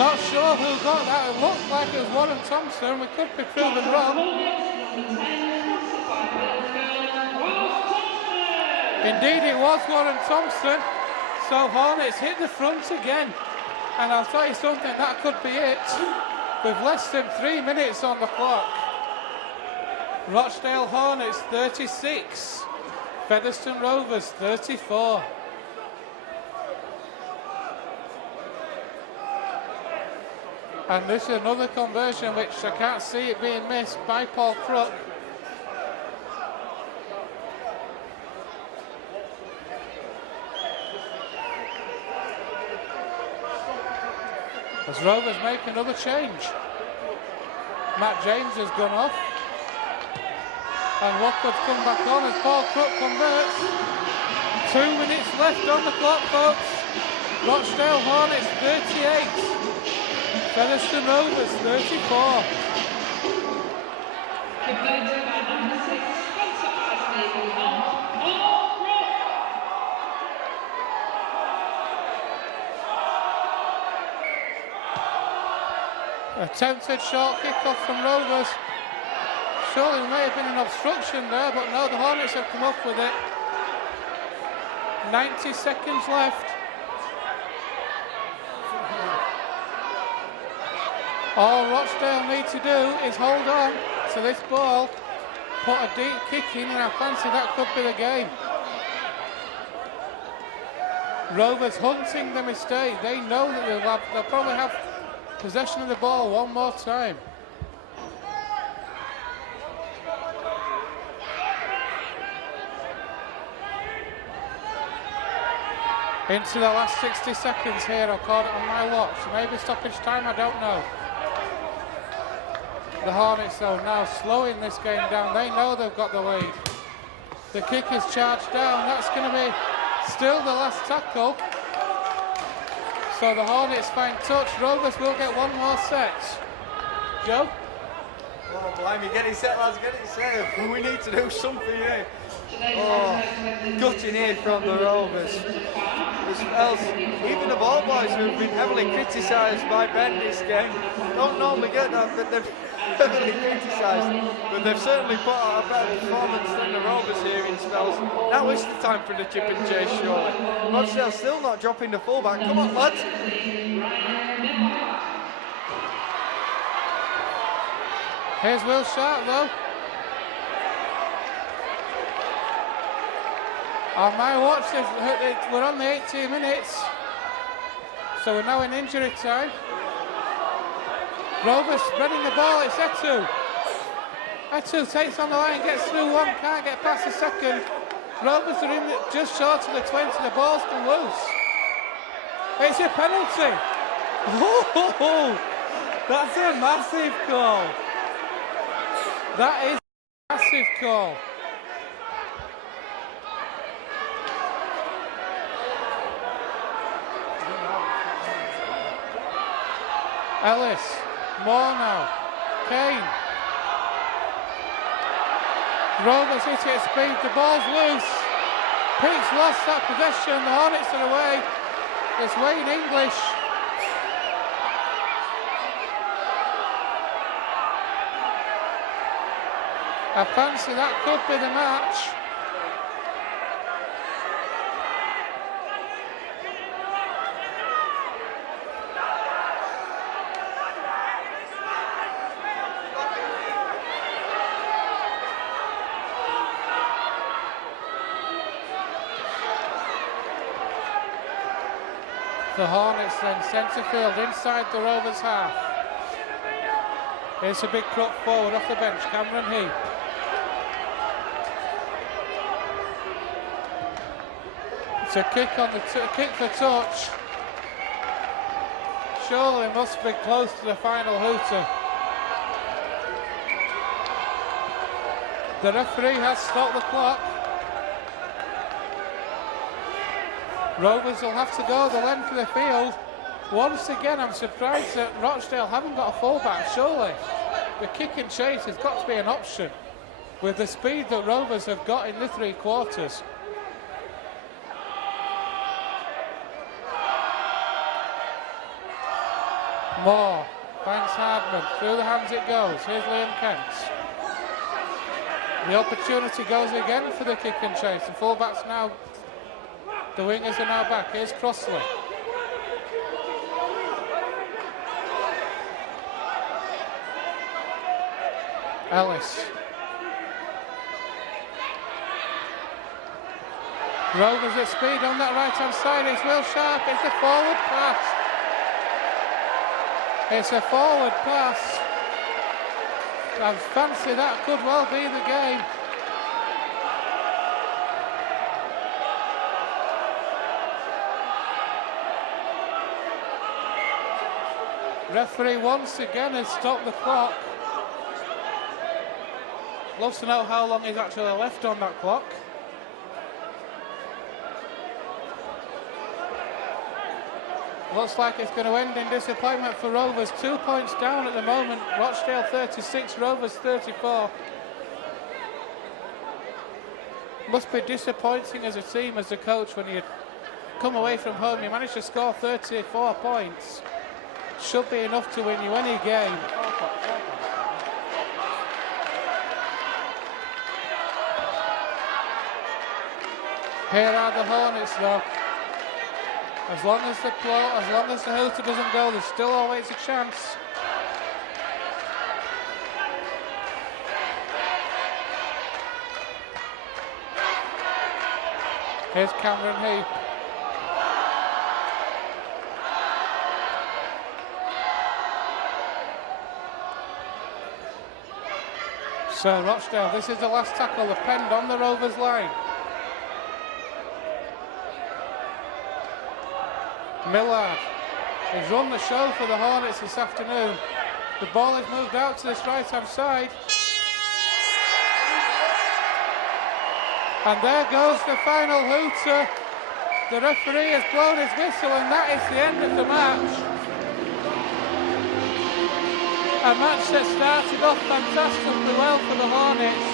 Not sure who got that. It looked like it was Warren Thompson. We could be proven wrong. Indeed, it was Warren Thompson. So Hornets hit the front again. And I'll tell you something, that could be it. With less than 3 minutes on the clock. Rochdale Hornets 36. Featherstone Rovers 34. And this is another conversion which I can't see it being missed by Paul Crook. As Rovers make another change. Matt James has gone off. And Watford's come back on as Paul Crook converts. 2 minutes left on the clock, folks. Rochdale Hornets 38. Featherstone Rovers 34. Attempted short kick-off from Rovers. Surely there may have been an obstruction there, but no, the Hornets have come up with it. 90 seconds left. All Rochdale need to do is hold on to this ball, put a deep kick in, and I fancy that could be the game. Rovers hunting the mistake. They know that they'll probably have possession of the ball one more time. Into the last 60 seconds here, I'll call it on my watch. Maybe stoppage time, I don't know. The Hornets, though, now slowing this game down. They know they've got the lead. The kick is charged down. That's going to be still the last tackle. So the Hornets find touch. Rovers will get one more set. Joe? Oh, blimey, get it set, lads, get it set. We need to do something here. Oh, gutting here from the Rovers. Else, even the ball boys who have been heavily criticised by Ben this game don't normally get that, but they've heavily criticised. But they've certainly put out a better performance than the Rovers here in spells. Now is the time for the chip and chase, surely. Rochdale still not dropping the fullback. Come on, lads. Here's Will Sharp, though. On my watch, we're on the 18 minutes. So we're now in injury time. Rovers spreading the ball, it's Etu. Etu takes on the line, gets through one, can't get past the second. Rovers are in just short of the 20, the ball's come loose. It's a penalty. Oh, that's a massive call. That is a massive call. Ellis, Moore now, Kane. Rovers hit it at speed, the ball's loose. Pete's lost that possession, the Hornets are away. It's Wayne English. I fancy that could be the match. The Hornets then centre field inside the Rovers half. Here's a big crop forward off the bench, Cameron Heap. It's a kick on the kick for touch. Surely they must be close to the final hooter. The referee has stopped the clock. Rovers will have to go the length of the field. Once again, I'm surprised that Rochdale haven't got a fullback, surely. The kick and chase has got to be an option with the speed that Rovers have got in the three quarters. Moore finds Hardman. Through the hands it goes. Here's Liam Kent. The opportunity goes again for the kick and chase. The fullbacks now, the wingers are now back. Here's Crossley. Ellis. Rovers at speed on that right hand side. It's Will Sharp. It's a forward pass. It's a forward pass. I fancy that could well be the game. Referee once again has stopped the clock. Loves to know how long is actually left on that clock. Looks like it's going to end in disappointment for Rovers. 2 points down at the moment. Rochdale 36, Rovers 34. Must be disappointing as a team, as a coach, when you come away from home. You manage to score 34 points. Should be enough to win you any game. Here are the Hornets though. As long as the hooter doesn't go, there's still always a chance. Here's Cameron Heap. So Rochdale, this is the last tackle, the penned on the Rovers line. Millard has run the show for the Hornets this afternoon. The ball has moved out to this right hand side. And there goes the final hooter. The referee has blown his whistle and that is the end of the match. A match that started off fantastically well for the Hornets.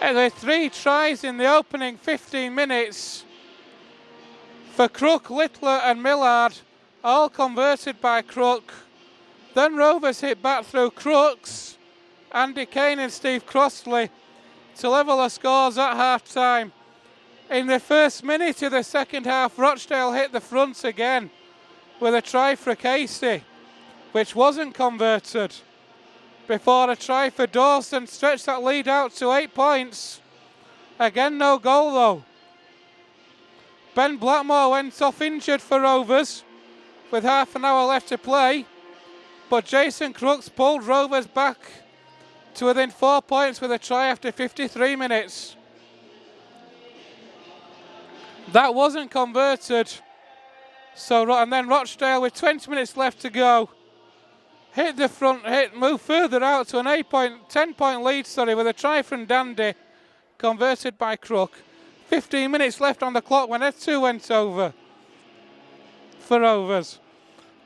And there are 3 tries in the opening 15 minutes. For Crook, Littler and Millard, all converted by Crook. Then Rovers hit back through Crooks, Andy Kane and Steve Crossley to level the scores at half-time. In the first minute of the second half, Rochdale hit the front again with a try for Casey, which wasn't converted. Before a try for Dawson stretched that lead out to 8 points. Again, no goal though. Ben Blackmore went off injured for Rovers with half an hour left to play, but Jason Crooks pulled Rovers back to within 4 points with a try after 53 minutes. That wasn't converted, and then Rochdale with 20 minutes left to go hit the front, moved further out to an 10-point lead, with a try from Dandy, converted by Crook. 15 minutes left on the clock when F2 went over for Rovers.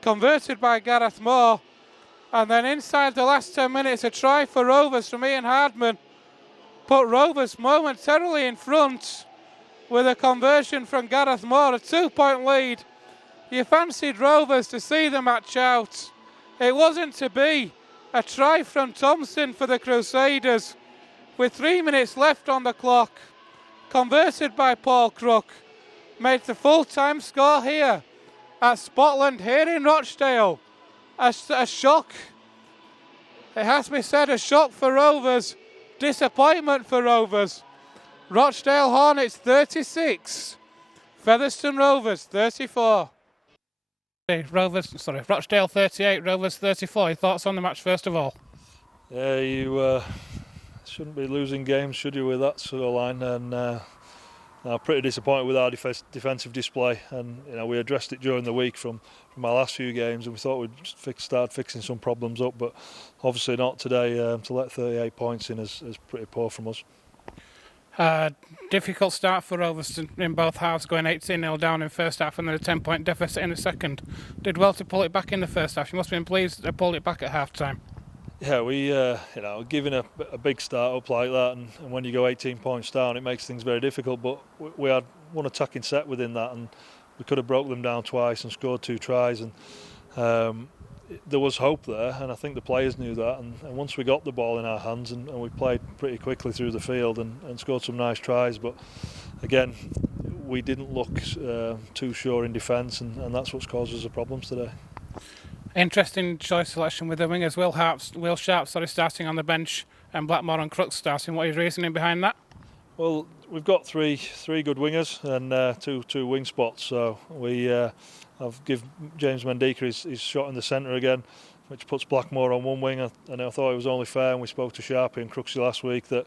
Converted by Gareth Moore. And then inside the last 10 minutes, a try for Rovers from Ian Hardman. Put Rovers momentarily in front with a conversion from Gareth Moore, a 2-point lead. You fancied Rovers to see the match out. It wasn't to be. A try from Thompson for the Crusaders with 3 minutes left on the clock. Converted by Paul Crook, made the full-time score here at Spotland, here in Rochdale. A shock. It has to be said, a shock for Rovers. Disappointment for Rovers. Rochdale Hornets 36, Featherstone Rovers 34. Rochdale 38, Rovers 34. Your thoughts on the match first of all? Yeah, you shouldn't be losing games, should you, with that sort of line? And I'm pretty disappointed with our defensive display. And we addressed it during the week from our last few games, and we thought we'd start fixing some problems up, but obviously not today. To let 38 points in is pretty poor from us. Difficult start for Rovers in both halves, going 18-0 down in first half and then a 10-point deficit in the second. Did well to pull it back in the first half. You must have been pleased they pulled it back at half time. Yeah, we giving a big start up like that, and when you go 18 points down, it makes things very difficult. But we had one attacking set within that, and we could have broke them down twice and scored 2 tries, and there was hope there, and I think the players knew that. And once we got the ball in our hands, and we played pretty quickly through the field and scored some nice tries, but again, we didn't look too sure in defence, and that's what's caused us the problems today. Interesting choice selection with the wingers. Will Sharp starting on the bench, and Blackmore and Crooks starting. What is your reasoning behind that? Well, we've got three good wingers and two wing spots. So I've given James Mendika his shot in the centre again, which puts Blackmore on one wing. And I thought it was only fair. And we spoke to Sharpie and Crooksy last week that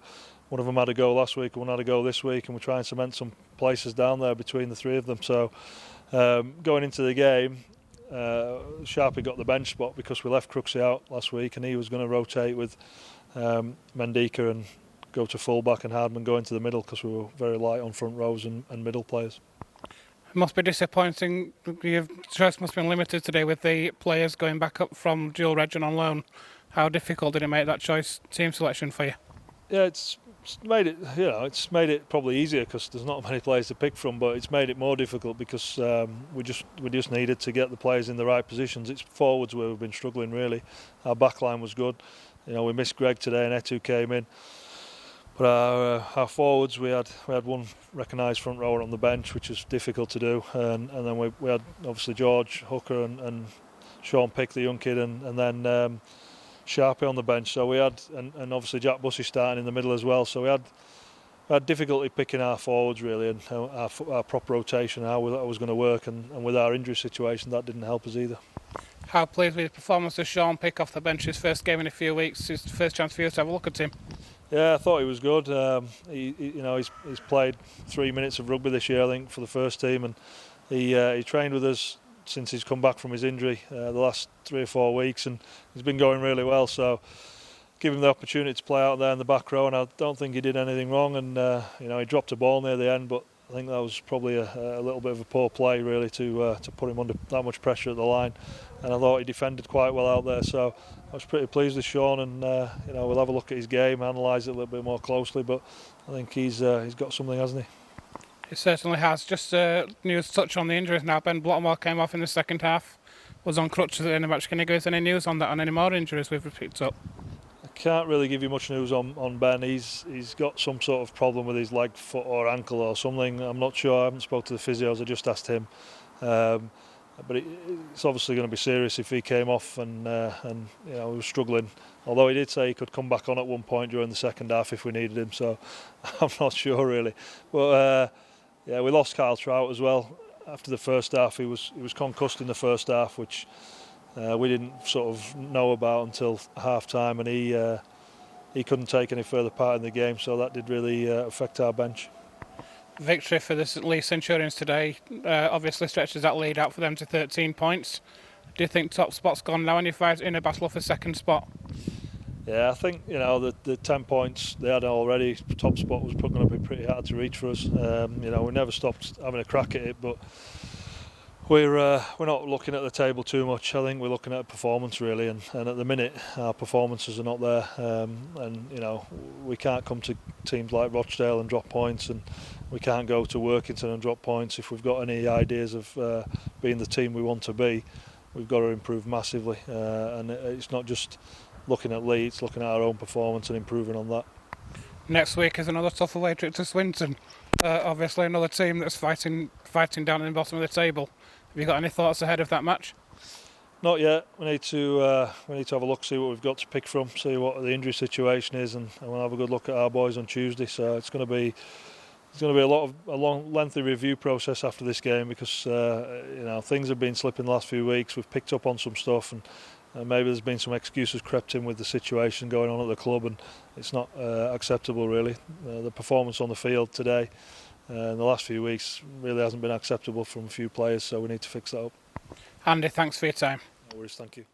one of them had a go last week and one had a go this week, and we're trying to cement some places down there between the three of them. So going into the game, Sharpie got the bench spot because we left Crooksy out last week, and he was going to rotate with Mendika and go to full-back, and Hardman go into the middle because we were very light on front rows and middle players. It must be disappointing. Your choice must have been limited today with the players going back up from dual reg on loan. How difficult did it make that choice team selection for you? Yeah, it's made it probably easier because there's not many players to pick from, but it's made it more difficult because we just needed to get the players in the right positions. It's forwards where we've been struggling really. Our back line was good. We missed Greg today and Etu came in. But our forwards, we had one recognised front rower on the bench, which is difficult to do, and then we had obviously George Hooker and Sean Pick, the young kid, and then Sharpie on the bench. So we had and obviously Jack Bussey starting in the middle as well. So we had difficulty picking our forwards really, and our proper rotation, how that was going to work, and with our injury situation that didn't help us either. How pleased with the performance of Sean Pick off the bench, his first game in a few weeks, his first chance for you to have a look at him? Yeah, I thought he was good. He's played 3 minutes of rugby this year, I think, for the first team, and he trained with us since he's come back from his injury the last 3 or 4 weeks, and he's been going really well. So give him the opportunity to play out there in the back row, and I don't think he did anything wrong. And he dropped a ball near the end, but I think that was probably a little bit of a poor play really to put him under that much pressure at the line. And I thought he defended quite well out there. So I was pretty pleased with Sean, and we'll have a look at his game, analyse it a little bit more closely. But I think he's got something, hasn't he? He certainly has. Just news touch on the injuries now. Ben Blackmore came off in the second half, was on crutches at the end of the match. Can you give us any news on that, on any more injuries we've picked up? I can't really give you much news on Ben. He's got some sort of problem with his leg, foot or ankle or something. I'm not sure. I haven't spoken to the physios. I just asked him. But it's obviously going to be serious if he came off and he was struggling. Although he did say he could come back on at one point during the second half if we needed him. So I'm not sure really. But we lost Kyle Trout as well after the first half. He was concussed in the first half, which we didn't sort of know about until half time, and he couldn't take any further part in the game. So that did really affect our bench. Victory for the Leigh Centurions today obviously stretches that lead out for them to 13 points. Do you think top spot's gone now and you fight in a battle for second spot? Yeah, I think the 10 points they had already, top spot was going to be pretty hard to reach for us. We never stopped having a crack at it, but we're not looking at the table too much. I think we're looking at performance really, and at the minute our performances are not there. We can't come to teams like Rochdale and drop points, and we can't go to Workington and drop points. If we've got any ideas of being the team we want to be, we've got to improve massively. And it's not just looking at Leigh, it's looking at our own performance and improving on that. Next week is another tough away trip to Swinton. Obviously another team that's fighting down in the bottom of the table. Have you got any thoughts ahead of that match? Not yet. We need to have a look, see what we've got to pick from, see what the injury situation is, and we'll have a good look at our boys on Tuesday. So it's going to be a long, lengthy review process after this game because things have been slipping the last few weeks. We've picked up on some stuff, and maybe there's been some excuses crept in with the situation going on at the club, and it's not acceptable really. The performance on the field today in the last few weeks really hasn't been acceptable from a few players, so we need to fix that up. Andy, thanks for your time. No worries, thank you.